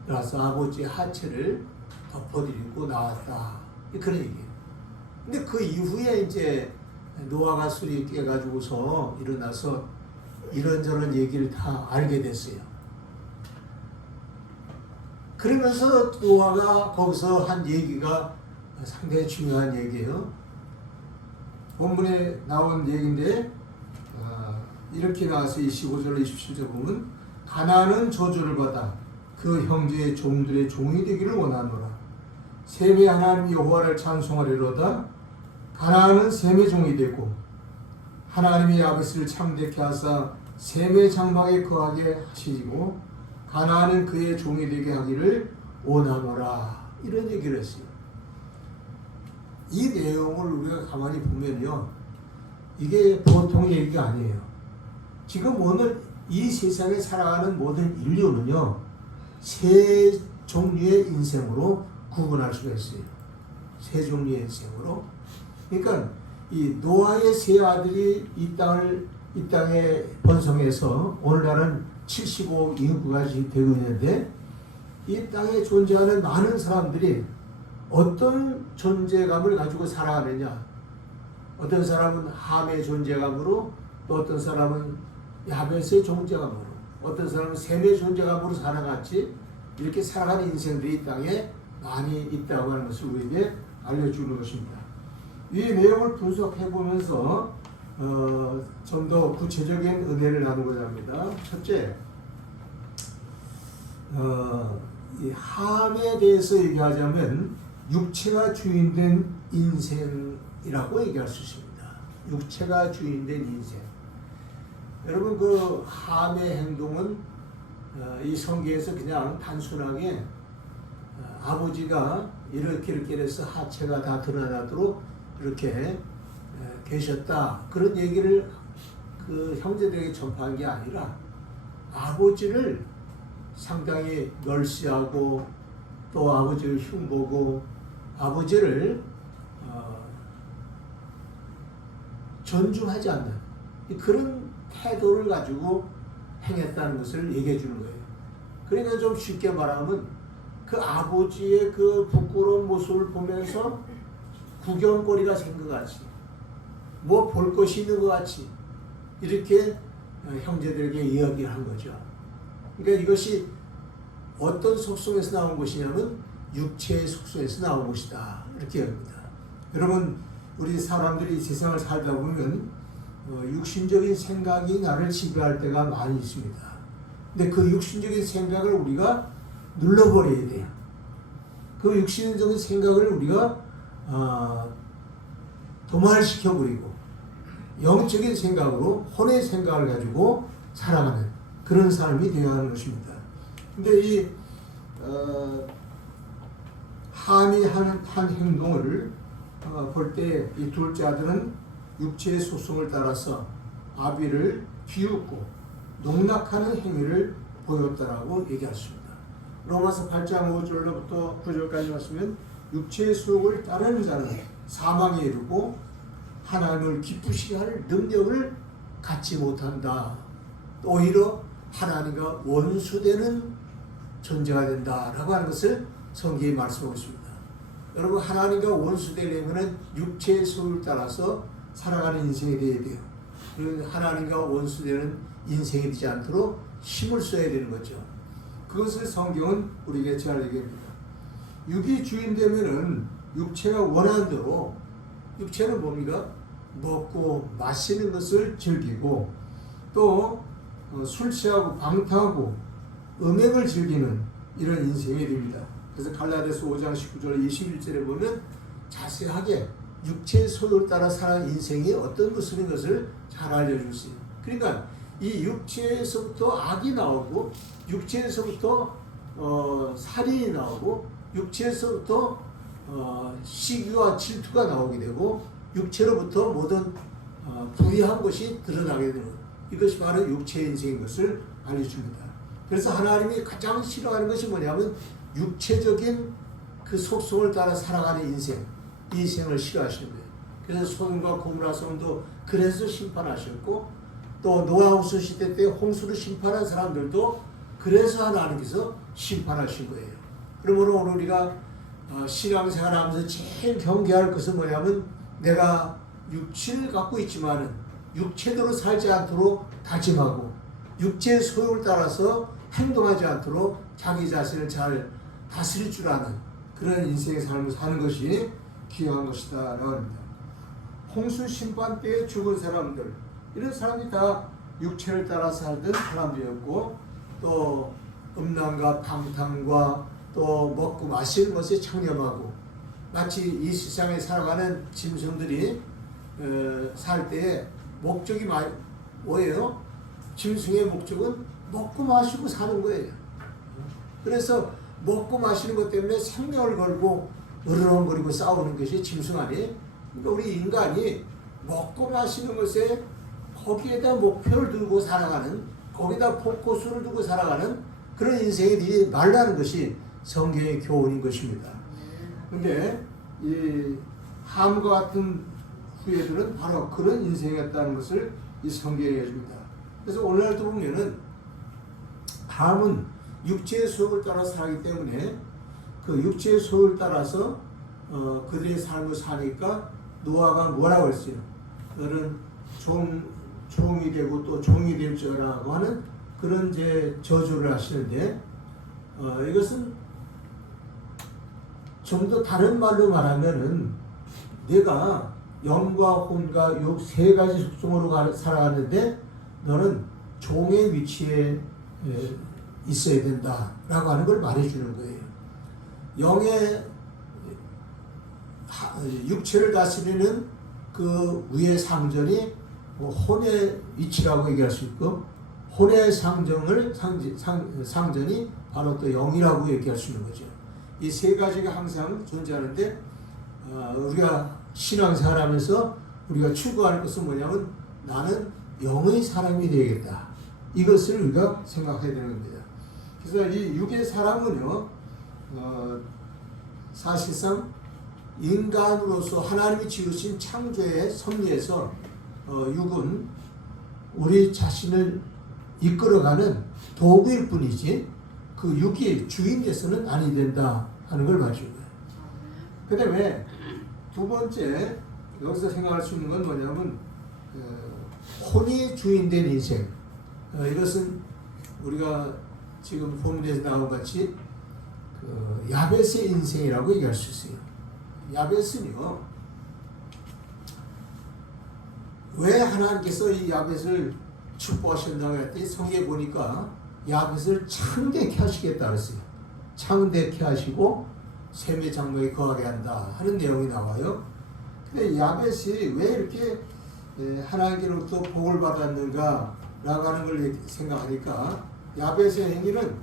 나서 아버지 하체를 덮어드리고 나왔다. 그런 얘기예요. 근데 그 이후에 이제 노아가 술이 깨가지고서 일어나서 이런저런 얘기를 다 알게 됐어요. 그러면서 노아가 거기서 한 얘기가 상당히 중요한 얘기예요. 본문에 나온 얘기인데 이렇게 나와서 25절 27절 보면 가나안은 저주를 받아 그 형제의 종들의 종이 되기를 원하노라. 셈의 하나님 여호와를 찬송하리로다. 가나안은 셈의 종이 되고 하나님이 야베스를 참되게 하사 셈의 장막에 거하게 하시고 가나안은 그의 종이 되게 하기를 원하노라. 이런 얘기를 했어요. 이 내용을 우리가 가만히 보면요, 이게 보통 얘기가 아니에요. 지금 오늘 이 세상에 살아가는 모든 인류는요, 세 종류의 인생으로 구분할 수가 있어요. 세 종류의 인생으로. 그러니까 이 노아의 세 아들이 이 땅에 번성해서 오늘날은 75 인구가 되고 있는데, 이 땅에 존재하는 많은 사람들이 어떤 존재감을 가지고 살아가느냐. 어떤 사람은 함의 존재감으로, 또 어떤 사람은 야벳의 존재감으로, 어떤 사람은 셈의 존재감으로 살아갔지. 이렇게 살아가는 인생들이 이 땅에 많이 있다고 하는 것을 우리에게 알려주는 것입니다. 이 내용을 분석해 보면서 좀 더 구체적인 은혜를 나누고자 합니다. 첫째, 이 함에 대해서 얘기하자면 육체가 주인된 인생이라고 얘기할 수 있습니다. 육체가 주인된 인생. 여러분, 그 함의 행동은 이 성경에서 그냥 단순하게 아버지가 이렇게 해서 하체가 다 드러나도록 이렇게 계셨다. 그런 얘기를 그 형제들에게 전파한 게 아니라 아버지를 상당히 멸시하고 또 아버지를 흉보고 아버지를 존중하지 않는 그런 태도를 가지고 행했다는 것을 얘기해 주는 거예요. 그러니까 좀 쉽게 말하면 그 아버지의 그 부끄러운 모습을 보면서 구경거리가 생긴 것 같이 뭐 볼 것이 있는 것 같이 이렇게 형제들에게 이야기한 거죠. 그러니까 이것이 어떤 속성에서 나온 것이냐면 육체의 속성에서 나온 것이다. 이렇게 합니다. 여러분 우리 사람들이 세상을 살다 보면 육신적인 생각이 나를 지배할 때가 많이 있습니다. 근데 그 육신적인 생각을 우리가 눌러버려야 돼요. 그 육신적인 생각을 우리가 도말시켜버리고 영적인 생각으로 혼의 생각을 가지고 살아가는 그런 사람이 되어야 하는 것입니다. 근데 이 함이 하는 한 행동을 볼 때 이 둘째 아들은 육체의 속성을 따라서 아비를 비웃고 농락하는 행위를 보였다라고 얘기했습니다. 로마서 8장 5절로부터 9절까지 말씀은 육체의 수욕을 따르는 자는 사망에 이르고 하나님을 기쁘시게 할 능력을 갖지 못한다. 오히려 하나님과 원수되는 존재가 된다라고 하는 것을 성경이 말씀하고 있습니다. 여러분 하나님과 원수되려면 육체의 수욕을 따라서 살아가는 인생이 되어야 돼요. 그리고 하나님과 원수되는 인생이 되지 않도록 힘을 써야 되는 거죠. 그것을 성경은 우리에게 잘 얘기합니다. 육이 주인 되면은 육체가 원하는 대로 육체는 뭡니까? 먹고 마시는 것을 즐기고 또 술 취하고 방탕하고 음행을 즐기는 이런 인생이 됩니다. 그래서 갈라디아서 5장 19절 21절에 보면 자세하게 육체의 소욕을 따라 살아가는 인생이 어떤 모습인 것을 잘 알려주세요. 그러니까 이 육체에서부터 악이 나오고 육체에서부터 살인이 나오고 육체에서부터 시기와 질투가 나오게 되고 육체로부터 모든 부유한 것이 드러나게 되는 이것이 바로 육체의 인생인 것을 알려줍니다. 그래서 하나님이 가장 싫어하는 것이 뭐냐면 육체적인 그 속성을 따라 살아가는 인생, 이 인생을 싫어하시는 거예요. 그래서 소돔과 고모라 성도 그래서 심판하셨고 또 노아우스 시대 때 홍수를 심판한 사람들도 그래서 하나님께서 심판하신 거예요. 그러므로 오늘 우리가 신앙생활하면서 제일 경계할 것은 뭐냐면 내가 육체를 갖고 있지만은 육체대로 살지 않도록 다짐하고 육체의 소욕을 따라서 행동하지 않도록 자기 자신을 잘 다스릴 줄 아는 그런 인생의 삶을 사는 것이 귀한 것이다 라고 합니다. 홍수 심판 때에 죽은 사람들 이런 사람이 다 육체를 따라 살던 사람들이었고 또 음란과 방탕과 또 먹고 마시는 것에 창념하고 마치 이 세상에 살아가는 짐승들이 살 때에 목적이 뭐예요? 짐승의 목적은 먹고 마시고 사는 거예요. 그래서 먹고 마시는 것 때문에 생명을 걸고 으르렁거리고 싸우는 것이 짐승 아니에요? 그러니까 우리 인간이 먹고 마시는 것에 거기에다 목표를 두고 살아가는 거기다 포커스를 두고 살아가는 그런 인생이 되지 말라는 것이 성경의 교훈인 것입니다. 근데 이 함과 같은 후예들은 바로 그런 인생이었다는 것을 이 성경에 해줍니다. 그래서 오늘날도 보면은 함은 육체의 소욕을 따라 살기 때문에 그 육체의 소욕을 따라서 그들의 삶을 사니까 노아가 뭐라고 했어요? 너는 종이 되고 또 종이 될 줄라고 하는 그런 이제 저주를 하시는데 이것은 좀 더 다른 말로 말하면은 내가 영과 혼과 육 세 가지 속성으로 살아가는데 너는 종의 위치에 있어야 된다라고 하는 걸 말해주는 거예요. 영의 육체를 다스리는 그 위의 상전이 혼의 위치라고 얘기할 수 있고 혼의 상전이 바로 또 영이라고 얘기할 수 있는 거죠. 이 세 가지가 항상 존재하는데 우리가 신앙생활하면서 우리가 추구하는 것은 뭐냐면 나는 영의 사람이 되겠다. 이것을 우리가 생각해야 되는 겁니다. 그래서 이 육의 사람은요, 사실상 인간으로서 하나님이 지으신 창조의 섭리에서 육은 우리 자신을 이끌어가는 도구일 뿐이지 그 육이 주인 돼서는 아니 된다 하는 걸 말해준 거예요. 근데 왜 두 번째 여기서 생각할 수 있는 건 뭐냐면 혼이 주인된 인생. 이것은 우리가 지금 본문에서 나온 같이 그 야벳의 인생이라고 얘기할 수 있어요. 야벳은요, 왜 하나님께서 이 야벳을 축복하신다고 했더니 성경에 보니까 야벳을 창대케 하시겠다 그랬어요. 창대케 하시고 셈의 장막에 거하게 한다 하는 내용이 나와요. 근데 야벳이 왜 이렇게 하나님께로부터 복을 받았는가 라고 하는 걸 생각하니까 야벳의 행위는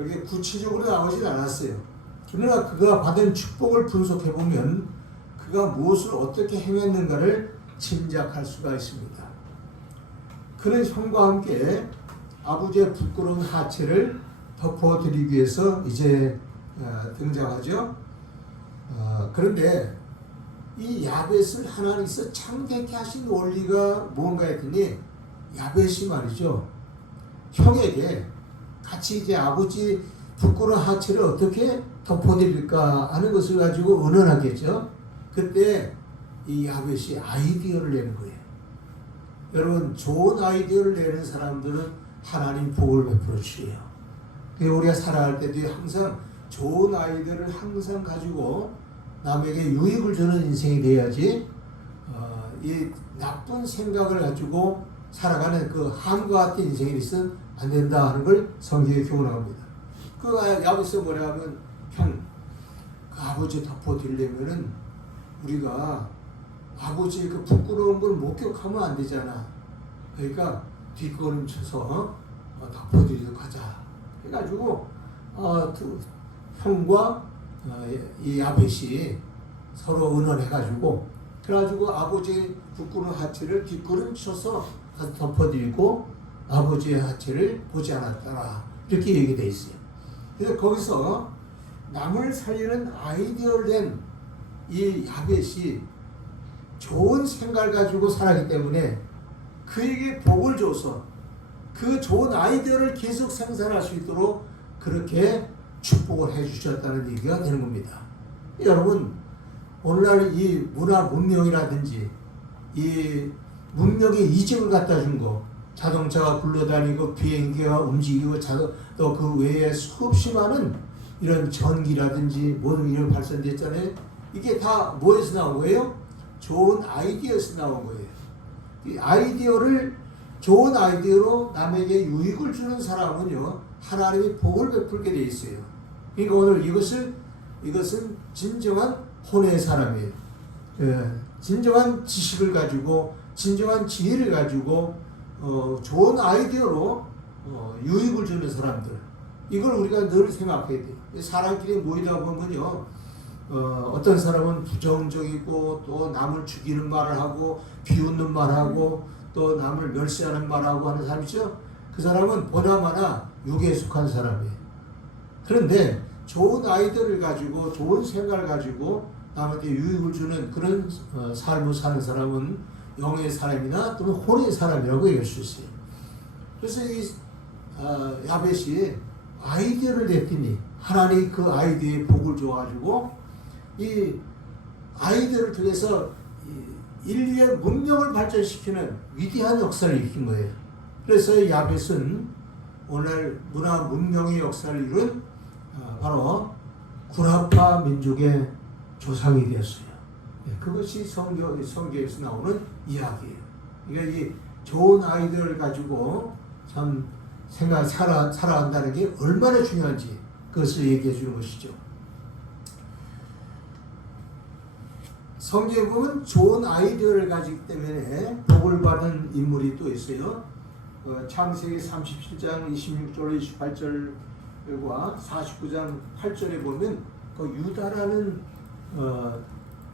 여기 구체적으로 나오진 않았어요. 그러나 그가 받은 축복을 분석해 보면 그가 무엇을 어떻게 행했는가를 짐작할 수가 있습니다. 그는 형과 함께 아버지의 부끄러운 하체를 덮어드리기 위해서 이제 등장하죠. 그런데 이 야벳을 하나님께서 창대케 하신 원리가 뭔가 했더니 야벳이 말이죠, 형에게 같이 이제 아버지 부끄러운 하체를 어떻게 덮어드릴까 하는 것을 가지고 의논하겠죠. 그때 이 야벳이 아이디어를 내는 거예요. 여러분, 좋은 아이디어를 내는 사람들은 하나님 복을 베풀어 주세요. 우리가 살아갈 때도 항상 좋은 아이디어를 항상 가지고 남에게 유익을 주는 인생이 돼야지 이 나쁜 생각을 가지고 살아가는 그 함과 같은 인생이 있으면 안 된다 하는 걸 성경에 교훈합니다. 그 야벳이 뭐라 하면 형, 그 아버지 덮어드리려면은 우리가 아버지의 그 부끄러운 걸 목격하면 안 되잖아. 그러니까 뒷걸음 쳐서 덮어드리도록 하자. 해가지고 그 형과 이 야벳이 서로 의논해가지고 그래가지고 아버지의 부끄러운 하체를 뒷걸음 쳐서 덮어드리고 아버지의 하체를 보지 않았더라. 이렇게 얘기되어 있어요. 그래서 거기서 남을 살리는 아이디어를 낸 이 야벳이 좋은 생각을 가지고 살았기 때문에 그에게 복을 줘서 그 좋은 아이디어를 계속 생산할 수 있도록 그렇게 축복을 해주셨다는 얘기가 되는 겁니다. 여러분, 오늘날 이 문화 문명이라든지 이 문명의 이직을 갖다 준 거, 자동차가 굴러다니고 비행기가 움직이고 또 그 외에 수없이 많은 이런 전기라든지 모든 이런 발전됐잖아요. 이게 다 뭐에서 나온 거예요? 좋은 아이디어에서 나온 거예요. 이 아이디어를 좋은 아이디어로 남에게 유익을 주는 사람은요, 하나님이 복을 베풀게 돼 있어요. 그러니까 오늘 이것은 진정한 혼의 사람이에요. 진정한 지식을 가지고 진정한 지혜를 가지고 좋은 아이디어로 유익을 주는 사람들, 이걸 우리가 늘 생각해야 돼요. 사람끼리 모이다 보면요, 어떤 사람은 부정적이고 또 남을 죽이는 말을 하고 비웃는 말하고 또 남을 멸시하는 말하고 하는 사람이죠. 그 사람은 보나마나 육에 속한 사람이에요. 그런데 좋은 아이디어를 가지고 좋은 생각을 가지고 남에게 유익을 주는 그런 삶을 사는 사람은 영의 사람이나 또는 혼의 사람이라고 얘기할 수 있어요. 그래서 이 야벳이 아이디어를 냈더니 하나님이 그 아이디어에 복을 줘가지고 이 아이디어를 통해서 인류의 문명을 발전시키는 위대한 역사를 일으킨 거예요. 그래서 야벳은 오늘 문화 문명의 역사를 이룬 바로 구라파 민족의 조상이 되었어요. 그것이 성경에서 나오는 이야기예요. 그러니까 이 좋은 아이디어를 가지고 참 살아간다는 게 얼마나 중요한지 그것을 얘기해 주는 것이죠. 성경에 보면 좋은 아이디어를 가지기 때문에 복을 받은 인물이 또 있어요. 창세기 37장 26절 28절과 49장 8절에 보면 그 유다라는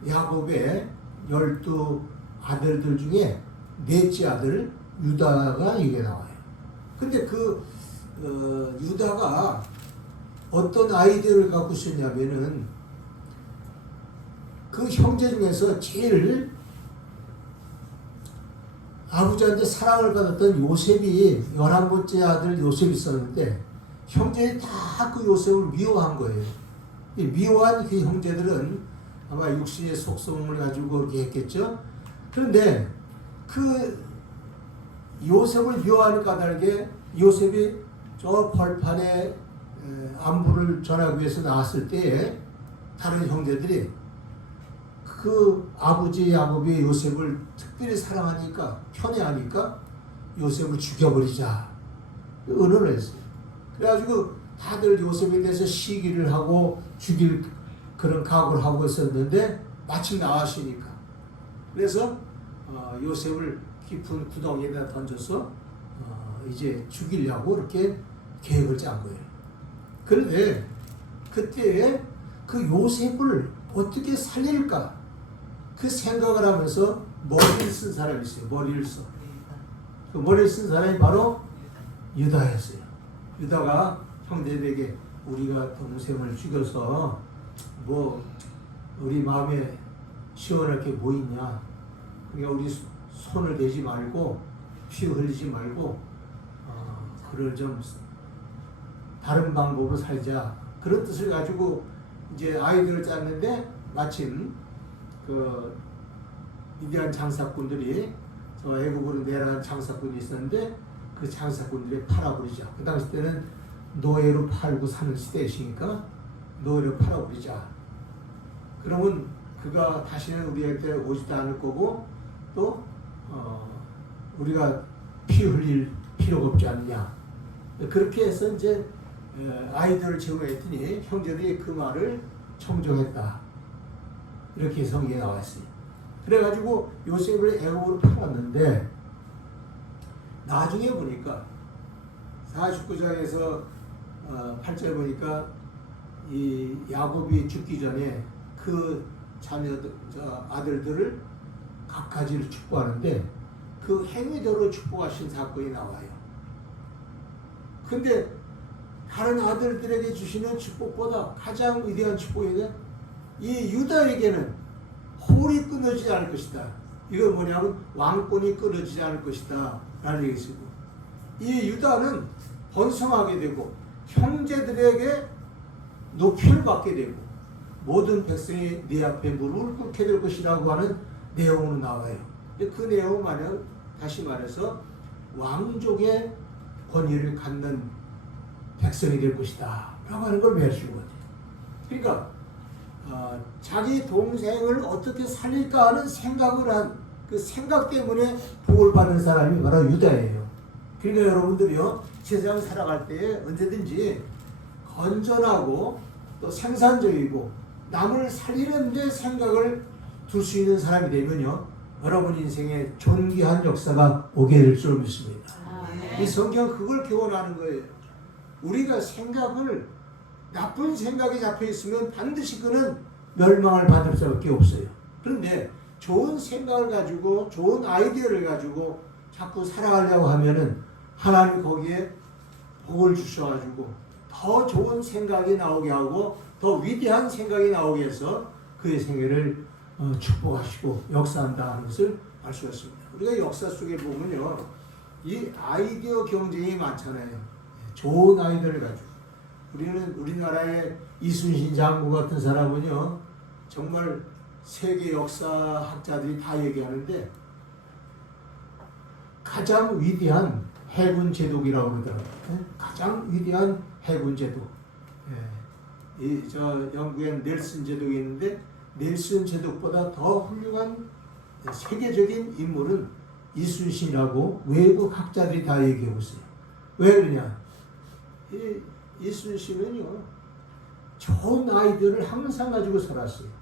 야곱의 12 아들들 중에 넷째 아들 유다가 이게 나와요. 근데 유다가 어떤 아이디어를 갖고 있었냐면은 그 형제 중에서 제일 아버지한테 사랑을 받았던 요셉이 11번째 아들 요셉이 있었는데 형제들이 다 그 요셉을 미워한 거예요. 미워한 그 형제들은 아마 육신의 속성을 가지고 그렇게 했겠죠. 그런데 그 요셉을 미워하는 까닭에 요셉이 저 벌판에 안부를 전하기 위해서 나왔을 때에 다른 형제들이 그 아버지 야곱이 요셉을 특별히 사랑하니까 편애하니까 요셉을 죽여버리자 의논을 했어요. 그래가지고 다들 요셉에 대해서 시기를 하고 죽일 그런 각오를 하고 있었는데 마침 나왔으니까 그래서 요셉을 깊은 구덩이에다 던져서 이제 죽이려고 이렇게 계획을 짠 거예요. 그런데 그때 그 요셉을 어떻게 살릴까 그 생각을 하면서 머리를 쓴 사람이 있어요. 머리를 써. 그 머리를 쓴 사람이 바로 유다였어요. 유다가 형제들에게 우리가 동생을 죽여서 뭐 우리 마음에 시원할 게 뭐 있냐. 그러니까 우리 손을 대지 말고 피 흘리지 말고 그를 좀 다른 방법으로 살자. 그런 뜻을 가지고 이제 아이디어를 짰는데 마침 그 위대한 장사꾼들이 저 애국으로 내라는 장사꾼이 있었는데 그 장사꾼들이 팔아버리자. 그 당시 때는 노예로 팔고 사는 시대이시니까 노예로 팔아버리자. 그러면 그가 다시는 우리한테 오지도 않을 거고 또 우리가 피 흘릴 필요가 없지 않느냐. 그렇게 해서 이제 아이디어를 제공했더니 형제들이 그 말을 청정했다. 이렇게 성경에 나와 있어요. 그래가지고 요셉을 애굽으로 팔았는데 나중에 보니까 49장에서 8절 보니까 이 야곱이 죽기 전에 그 자녀들, 아들들을 각가지를 축복하는데 그 행위대로 축복하신 사건이 나와요. 근데 다른 아들들에게 주시는 축복보다 가장 위대한 축복이 이 유다에게는 홀이 끊어지지 않을 것이다. 이건 뭐냐면 왕권이 끊어지지 않을 것이다 라는 얘기이고 이 유다는 번성하게 되고 형제들에게 높이를 받게 되고 모든 백성이 네 앞에 무릎을 꿇게 될 것이라고 하는 내용으로 나와요. 그 내용은 다시 말해서 왕족의 권위를 갖는 백성이 될 것이다 라고 하는 걸 배우시는 거죠. 그러니까 자기 동생을 어떻게 살릴까 하는 생각을 한 그 생각 때문에 복을 받는 사람이 바로 유다예요. 그러니까 여러분들이요 세상 살아갈 때 언제든지 건전하고 또 생산적이고 남을 살리는 데 생각을 둘 수 있는 사람이 되면요 여러분 인생에 존귀한 역사가 오게 될 줄 믿습니다. 이 성경은 그걸 교훈하는 거예요. 우리가 생각을 나쁜 생각이 잡혀 있으면 반드시 그는 멸망을 받을 수밖에 없어요. 그런데 좋은 생각을 가지고 좋은 아이디어를 가지고 자꾸 살아가려고 하면은 하나님 거기에 복을 주셔가지고 더 좋은 생각이 나오게 하고 더 위대한 생각이 나오게 해서 그의 생애를 축복하시고 역사한다 하는 것을 알 수가 있습니다. 우리가 역사 속에 보면요 이 아이디어 경쟁이 많잖아요. 좋은 아이디어를 가지고 우리나라의 이순신 장군 같은 사람은요 정말 세계 역사학자들이 다 얘기하는데 가장 위대한 해군 제독이라고 그러더라고요. 가장 위대한 해군 제독. 영국엔 넬슨 제독이 있는데 넬슨 제독보다 더 훌륭한 세계적인 인물은 이순신이라고 외국 학자들이 다 얘기하고 있어요. 왜 그러냐? 이순신은요 좋은 아이디어를 항상 가지고 살았어요.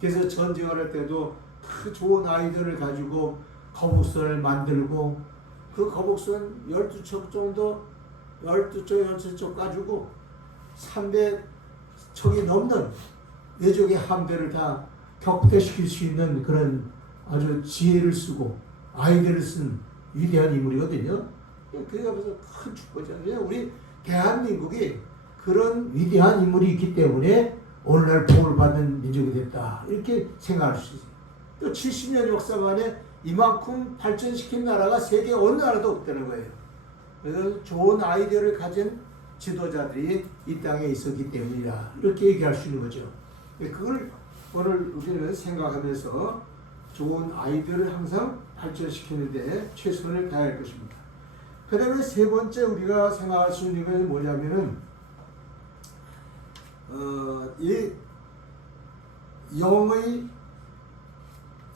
그래서 전쟁을 할 때도 그 좋은 아이디어를 가지고 거북선을 만들고 그 거북선 12척 정도 12척 가지고 300척이 넘는 외적의 함대를 다 격대시킬 수 있는 그런 아주 지혜를 쓰고 아이디어를 쓴 위대한 인물이거든요. 그게 무슨 큰 축복이잖아요. 우리 대한민국이 그런 위대한 인물이 있기 때문에 오늘날 복을 받는 민족이 됐다. 이렇게 생각할 수 있어요. 또 70년 역사만에 이만큼 발전시킨 나라가 세계 어느 나라도 없다는 거예요. 그래서 좋은 아이디어를 가진 지도자들이 이 땅에 있었기 때문이다. 이렇게 얘기할 수 있는 거죠. 그걸 오늘 우리는 생각하면서 좋은 아이디어를 항상 발전시키는데 최선을 다할 것입니다. 그 다음에 세 번째 우리가 생각할 수 있는 것은 뭐냐면은 이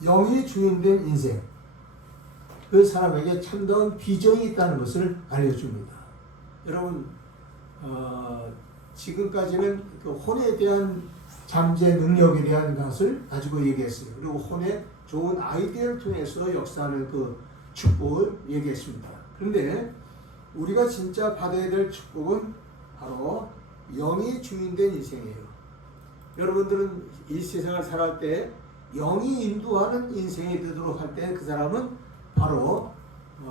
영이 주인된 인생, 그 사람에게 참다운 비전이 있다는 것을 알려줍니다. 여러분 지금까지는 그 혼에 대한 잠재 능력에 대한 것을 가지고 얘기했어요. 그리고 혼의 좋은 아이디어를 통해서 역사하는 그 축복을 얘기했습니다. 그런데 우리가 진짜 받아야 될 축복은 바로 영이 주인된 인생이에요. 여러분들은 이 세상을 살아갈 때 영이 인도하는 인생이 되도록 할 때 그 사람은 바로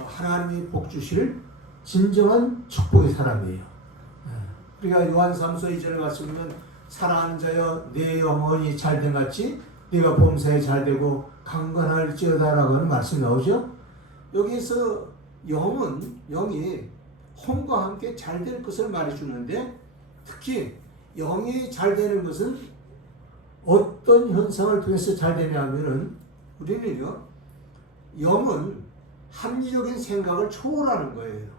하나님이 복 주실 진정한 축복의 사람이에요. 우리가 요한 3서 2절에 말씀은 사랑하는 자여 내 영혼이 잘된 같이 네가 범사에 잘되고 강건할지어다라고 하는 말씀이 나오죠. 여기서 영이 혼과 함께 잘될 것을 말해주는데 특히 영이 잘되는 것은 어떤 현상을 통해서 잘되냐 하면은 우리는요 영은 합리적인 생각을 초월하는 거예요.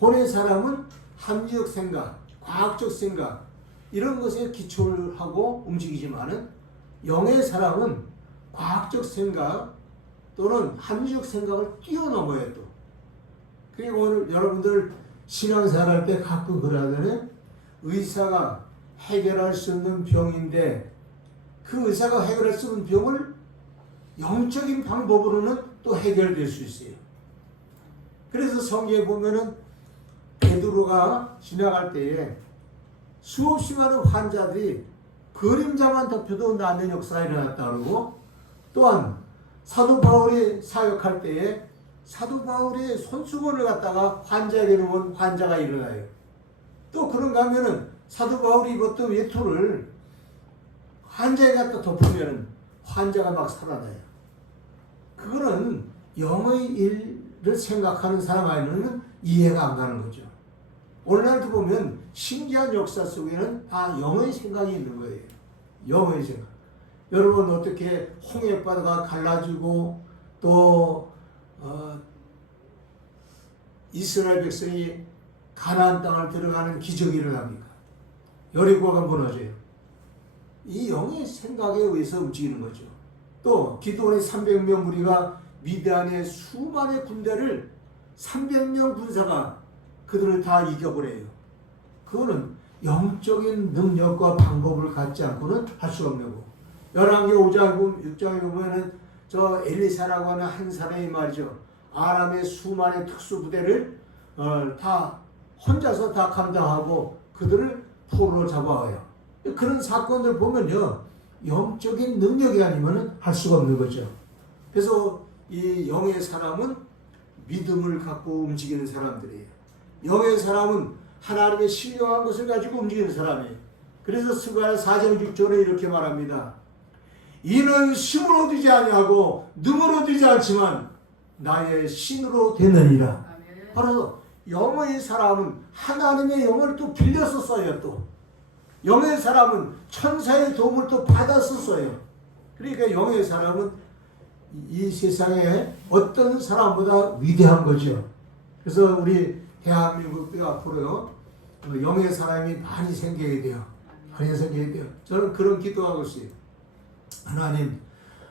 혼의 사람은 합리적 생각, 과학적 생각 이런 것에 기초를 하고 움직이지만은 영의 사람은 과학적 생각 또는 합리적 생각을 뛰어넘어야 또. 그리고 오늘 여러분들 신앙생활 할 때 가끔 그러잖아요. 의사가 해결할 수 없는 병인데 그 의사가 해결할 수 없는 병을 영적인 방법으로는 또 해결될 수 있어요. 그래서 성경에 보면은 베드로가 지나갈 때에 수없이 많은 환자들이 그림자만 덮여도 낫는 역사가 일어났다 그러고 또한 사도 바울이 사역할 때에 사도 바울이 손수건을 갖다가 환자에게 놓으면 환자가 일어나요. 또 그런가 하면은 사도 바울이 입었던 외투를 환자에 갖다 덮으면 환자가 막 살아나요. 그거는 영의 일을 생각하는 사람 아니면 이해가 안 가는 거죠. 오늘날도 보면 신기한 역사 속에는 다 영의 생각이 있는 거예요. 영의 생각. 여러분 어떻게 홍해바다가 갈라지고 또 이스라엘 백성이 가나안 땅을 들어가는 기적이 일어납니까? 여리고가 무너져요. 이 영의 생각에 의해서 움직이는 거죠. 또 기드온의 300명 무리가 미디안의 수많은 군대를 300명 군사가 그들을 다 이겨버려요. 그거는 영적인 능력과 방법을 갖지 않고는 할 수 없는 거고. 열왕기 5장 6장에 보면은 저 엘리사라고 하는 한 사람이 말이죠. 아람의 수많은 특수부대를 다 혼자서 다 감당하고 그들을 포로로 잡아와요. 그런 사건들 보면요. 영적인 능력이 아니면 할 수가 없는 거죠. 그래서 이 영의 사람은 믿음을 갖고 움직이는 사람들이에요. 영의 사람은 하나님의 신령한 것을 가지고 움직이는 사람이에요. 그래서 스가랴 4장 6절에 이렇게 말합니다. 이는 힘을 얻지 아니하고 능을 얻지 않지만 나의 신으로 되느니라. 바로 영의 사람은 하나님의 영을 또 빌려서 써요. 또 영의 사람은 천사의 도움을 또 받아서 써요. 그러니까 영의 사람은 이 세상에 어떤 사람보다 위대한 거죠. 그래서 우리 대한민국도 앞으로요 영의 사람이 많이 생겨야 돼요. 많이 생겨야 돼요. 저는 그런 기도하고 있어요. 하나님,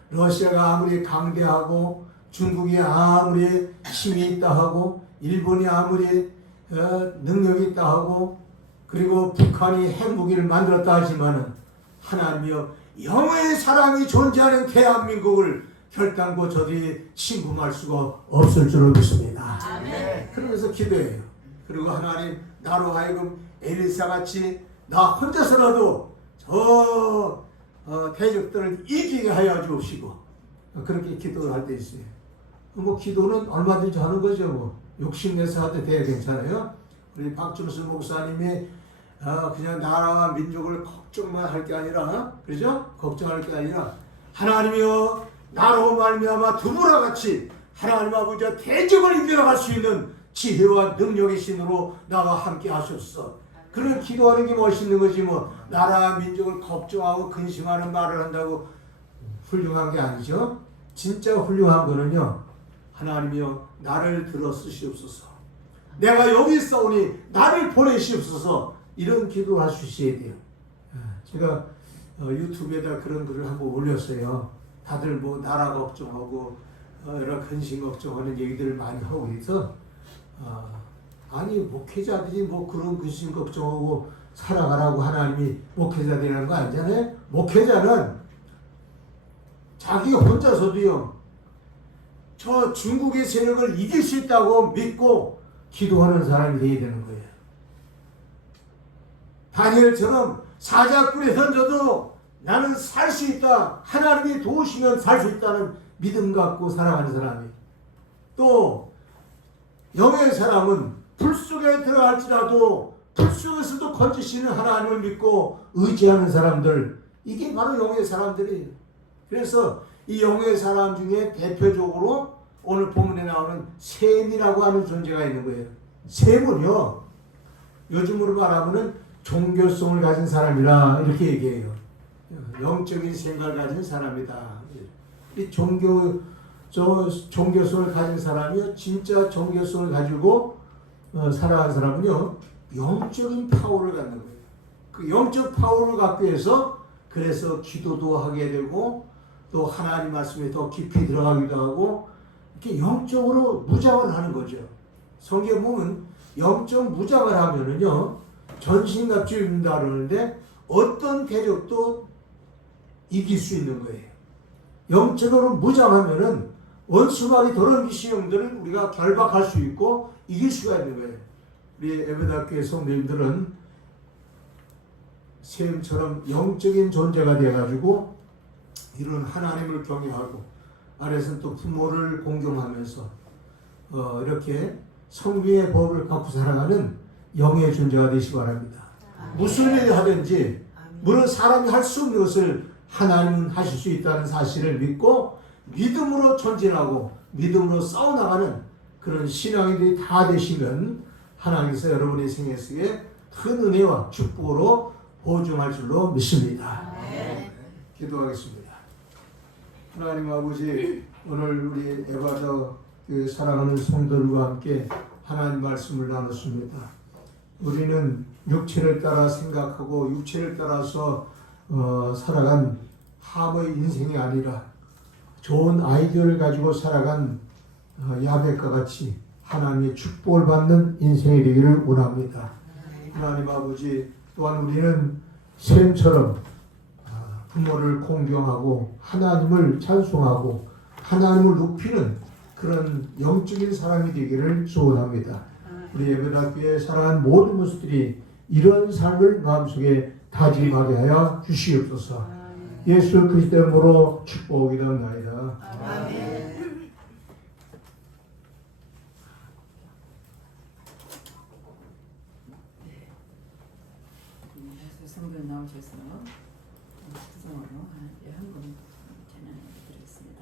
러시아가 아무리 강대하고 중국이 아무리 힘이 있다 하고 일본이 아무리 능력이 있다 하고 그리고 북한이 핵무기를 만들었다 하지만은 하나님이여 영의 사랑이 존재하는 대한민국을 결단코 저들이 침범할 수가 없을 줄을 믿습니다. 그러면서 기도해요. 그리고 하나님 나로 하여금 엘리사같이 나 혼자서라도 저 대적들을 이기게 하여 주옵시고 그렇게 기도를 할 때 있어요. 뭐 기도는 얼마든지 하는 거죠. 뭐 욕심내서 하도 돼야 괜찮아요. 우리 박준수 목사님이 그냥 나라와 민족을 걱정만 할 게 아니라, 그죠? 걱정할 게 아니라 하나님이여 나로 말미암아 두부라 같이 하나님 아버지와 대적을 이겨나갈 수 있는 지혜와 능력의 신으로 나와 함께 하셨어. 그런 기도하는 게 멋있는 거지. 뭐 나라와 민족을 걱정하고 근심하는 말을 한다고 훌륭한 게 아니죠. 진짜 훌륭한 거는요, 하나님이여 나를 들어 쓰시옵소서, 내가 여기 있사오니 나를 보내시옵소서, 이런 기도를 할 수 있어야 돼요. 제가 유튜브에다 그런 글을 한번 올렸어요. 다들 뭐 나라 걱정하고 여러 근심 걱정하는 얘기들을 많이 하고 있어. 아니 목회자들이 뭐 그런 근심 걱정하고 살아가라고 하나님이 목회자 되라는 거 아니잖아요. 목회자는 자기 혼자서도요, 저 중국의 세력을 이길 수 있다고 믿고 기도하는 사람이 되어야 되는 거예요. 다니엘처럼 사자굴에 던져도 나는 살 수 있다, 하나님이 도우시면 살 수 있다는 믿음 갖고 살아가는 사람이, 또 영의 사람은 불 속에 들어갈지라도 불 속에서도 건지시는 하나님을 믿고 의지하는 사람들, 이게 바로 영의 사람들이에요. 그래서 이 영의 사람 중에 대표적으로 오늘 본문에 나오는 셈이라고 하는 존재가 있는 거예요. 셈은요, 요즘으로 말하면 종교성을 가진 사람이라 이렇게 얘기해요. 영적인 생각을 가진 사람이다. 이 종교성을 가진 사람이요, 진짜 종교성을 가지고 살아가는 사람은요, 영적인 파워를 갖는 거예요. 그 영적 파워를 갖기 위해서 그래서 기도도 하게 되고 또 하나님 말씀에 더 깊이 들어가기도 하고 이렇게 영적으로 무장을 하는 거죠. 성경 보면 영적 무장을 하면은요, 전신갑주 입는다 그러는데 어떤 대적도 이길 수 있는 거예요. 영적으로 무장하면은 원수마귀 더러운 귀신들을 우리가 결박할 수 있고 이길 수가 있는 거예요. 우리 에베다교회 성도님들은 셈처럼 영적인 존재가 되어가지고 이런 하나님을 경외하고 아래서는 또 부모를 공경하면서 이렇게 성리의 법을 갖고 살아가는 영의 존재가 되시기 바랍니다. 무슨 일을 하든지 물론 사람이 할 수 없는 것을 하나님은 하실 수 있다는 사실을 믿고 믿음으로 전진하고 믿음으로 싸워나가는 그런 신앙인들이 다 되시면 하나님께서 여러분의 생애 속에 큰 은혜와 축복으로 보증할 줄로 믿습니다. 기도하겠습니다. 하나님 아버지, 오늘 우리 에바더 사랑하는 성도들과 함께 하나님 말씀을 나눴습니다. 우리는 육체를 따라 생각하고 육체를 따라서 살아간 함의 인생이 아니라 좋은 아이디어를 가지고 살아간 야벳과 같이 하나님의 축복을 받는 인생이 되기를 원합니다. 하나님 아버지, 또한 우리는 셈처럼 부모를 공경하고 하나님을 찬송하고 하나님을 높이는 그런 영적인 사람이 되기를 소원합니다. 우리 예배당교회 사랑하는 모든 모습들이 이런 삶을 마음속에 다짐하게 하여 주시옵소서. 예수 그리스도의 이름으로 축복이옵나이다. 아멘. 성경 나오셔서 구성으로 한번 찬양해 드리겠습니다.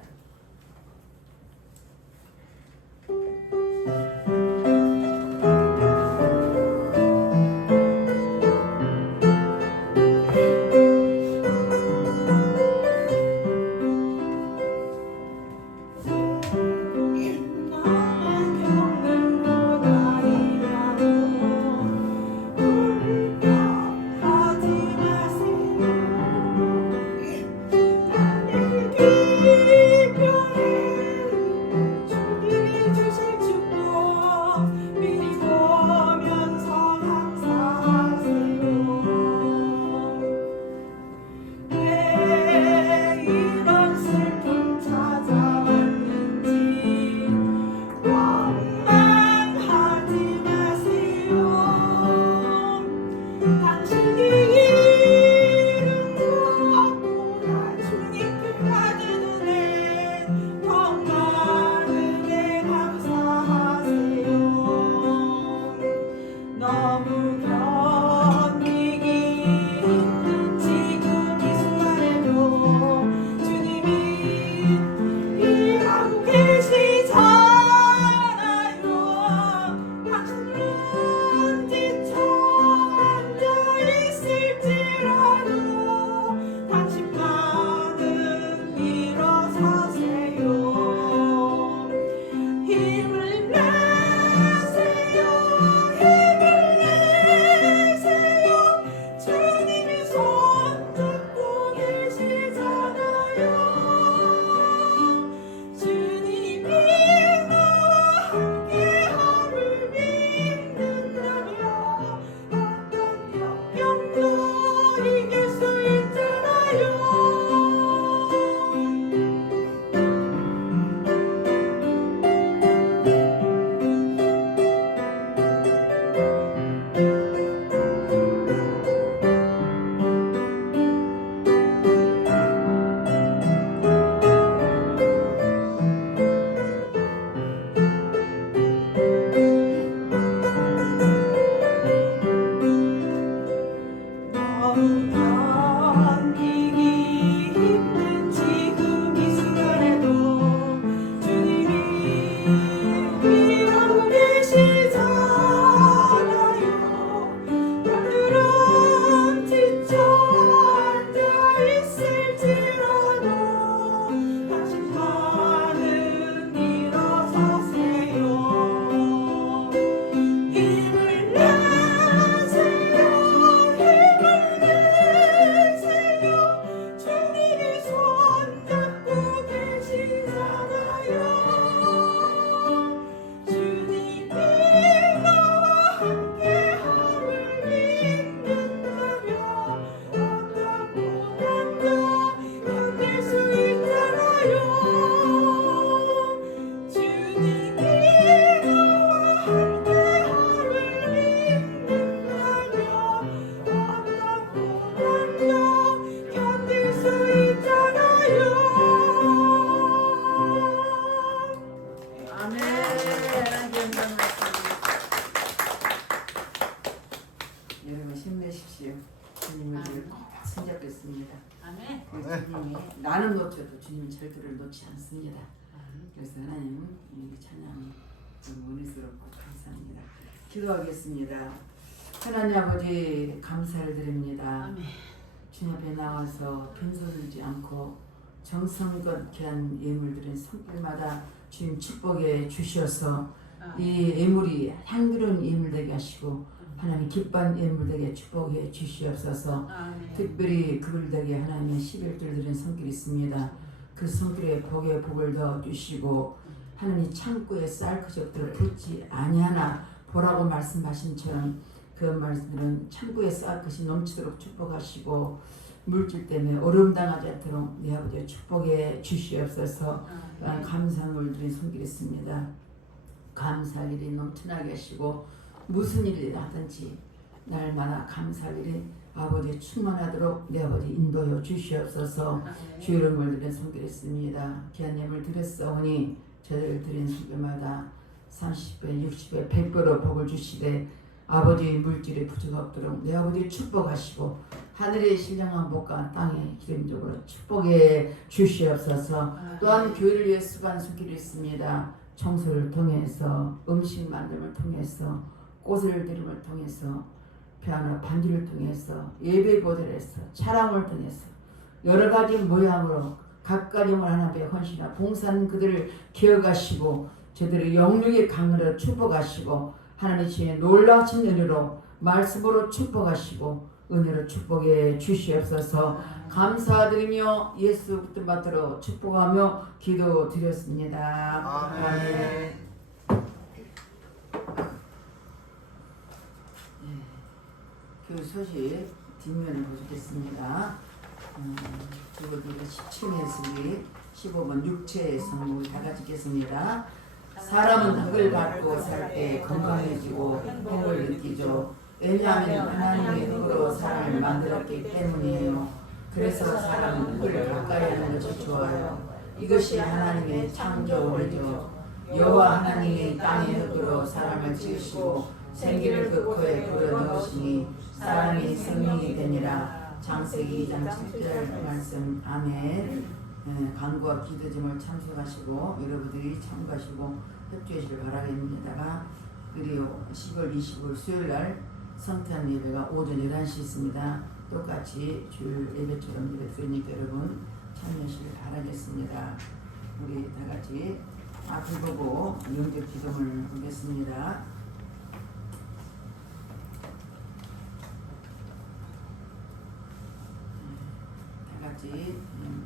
놓쳐도 주님은 절대로 놓지 않습니다. 그래서 하나님 이 찬양 너무 은혜스럽고 감사합니다. 기도하겠습니다. 하나님 아버지 감사를 드립니다. 주님 앞에 나와서 빈손들지 않고 정성껏 귀한 예물들은 손길마다 주님 축복해 주셔서 이 예물이 향기로운 예물 되게 하시고 하나님 기뻐한 예물 되게 축복해 주시옵소서. 특별히 그들에게 하나님의 11절 드린 손길이 있습니다. 그 손길에 복에 복을 더 주시고 하나님 창고에 쌀 그적들을 붙지 아니하나 보라고 말씀하신처럼 그 말씀들은 창고에 쌀 것이 넘치도록 축복하시고 물질 때문에 어려움 당하지 않도록 내 아버지 축복해 주시옵소서. 감사함을 드린 손길이 있습니다. 감사할 일이 넘쳐나게 하시고 무슨 일을 하든지 날마다 감사할 일이 아버지 충만하도록 내 아버지 인도해 주시옵소서. 주 이름을 드린 손길이 있습니다. 귀한 예물 드렸사오니 저희를 드린 손길마다 30배, 60배, 100배로 복을 주시되 아버지의 물질이 부족 없도록 내 아버지 축복하시고 하늘의 신령한 복과 땅의 기름적으로 축복해 주시옵소서. 또한 교회를 위해 수고한 손길이 있습니다. 청소를 통해서 음식 만듦을 통해서 꽃을 들임을 통해서 피아노 반주를 통해서 예배 보좌에서 차량을 통해서 여러 가지 모양으로 각가림을 하나님의 헌신하 봉사하는 그들을 기억하시고 저들의 영육의 강으로 축복하시고 하나님의 놀라우신 은혜로 말씀으로 축복하시고 은혜로 축복해 주시옵소서. 감사드리며 예수 그리스도 받들어 축복하며 기도드렸습니다. 아멘. 그 소식 뒷면을 보시겠습니다. 그리고 17의 15번 육체의 성물 다 같이 읽겠습니다. 사람은 흙을 밟고 살 때 건강해지고 행복을 느끼죠. 왜냐하면 하나님의 흙으로 사람을 만들었기 때문이에요. 그래서 사람은 흙을 가까이 하는 것이 좋아요. 이것이 하나님의 창조 원리죠. 여호와 하나님이 땅의 흙으로 사람을 지으시고 생기를 그 코에 불어넣으시니 사람이 생명이 되니라. 창세기 2장 7절 말씀. 아멘. 간구와 기도짐을 참석하시고 여러분들이 참가하시고 협조하시길 바라겠습니다. 그리고 10월 25일 수요일날 성탄 예배가 오전 11시 있습니다. 똑같이 주일 예배처럼 예배 드리니까 여러분 참여하시길 바라겠습니다. 우리 다같이 앞을 보고 영접 기도를 하겠습니다. 다같이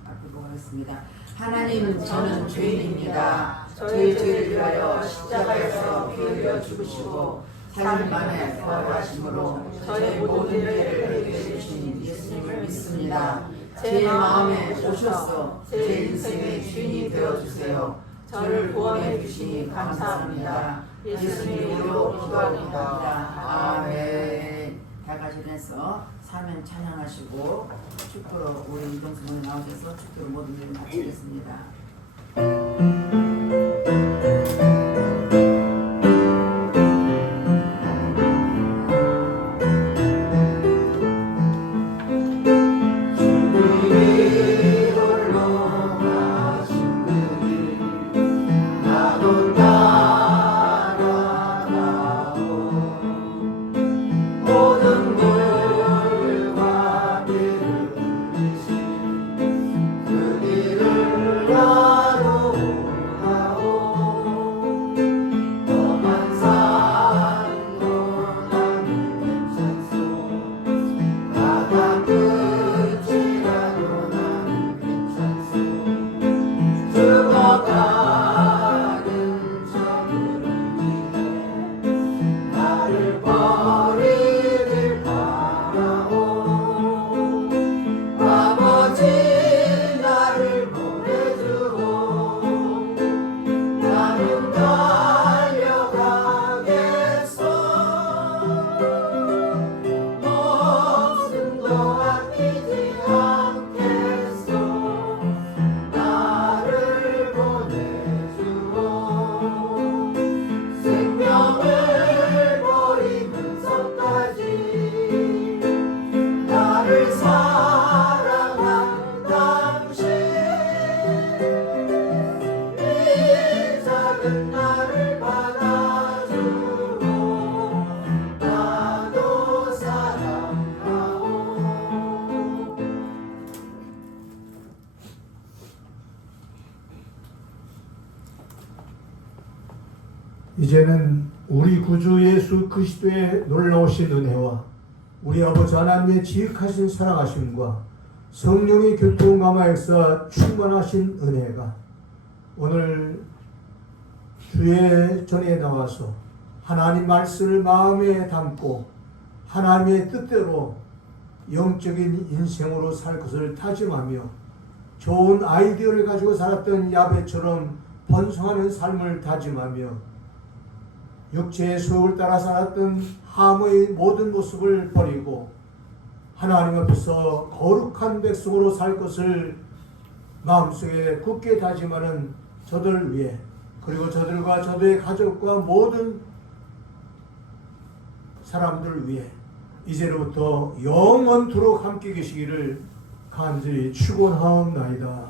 앞을 보고 하겠습니다. 하나님, 저는 죄인입니다. 저희 죄를 위하여 십자가에서 피 흘려 죽으시고 3일 만에 부활하심으로 저의 모든 죄를 해결해 주신 예수님을 믿습니다. 제 마음에 오셔서 제 인생의 주인이 되어주세요. 저를 구원해 주시니 감사합니다. 예수님 이름으로 기도합니다. 아멘. 다 같이 해서 사면 찬양하시고 축도로 우리 이동수님 나오셔서 축도로 모든 일 마치겠습니다. 그 길을 나도 이제는 우리 구주 예수 그리스도의 놀라우신 은혜와 우리 아버지 하나님의 지극하신 사랑하심과 성령의 교통감화 역사 충만하신 은혜가 오늘 주의 전에 나와서 하나님 말씀을 마음에 담고 하나님의 뜻대로 영적인 인생으로 살 것을 다짐하며 좋은 아이디어를 가지고 살았던 야베처럼 번성하는 삶을 다짐하며 육체의 소욕을 따라 살았던 함의 모든 모습을 버리고 하나님 앞에서 거룩한 백성으로 살 것을 마음속에 굳게 다짐하는 저들을 위해 그리고 저들과 저들의 가족과 모든 사람들을 위해 이제로부터 영원토록 함께 계시기를 간절히 축원하옵나이다.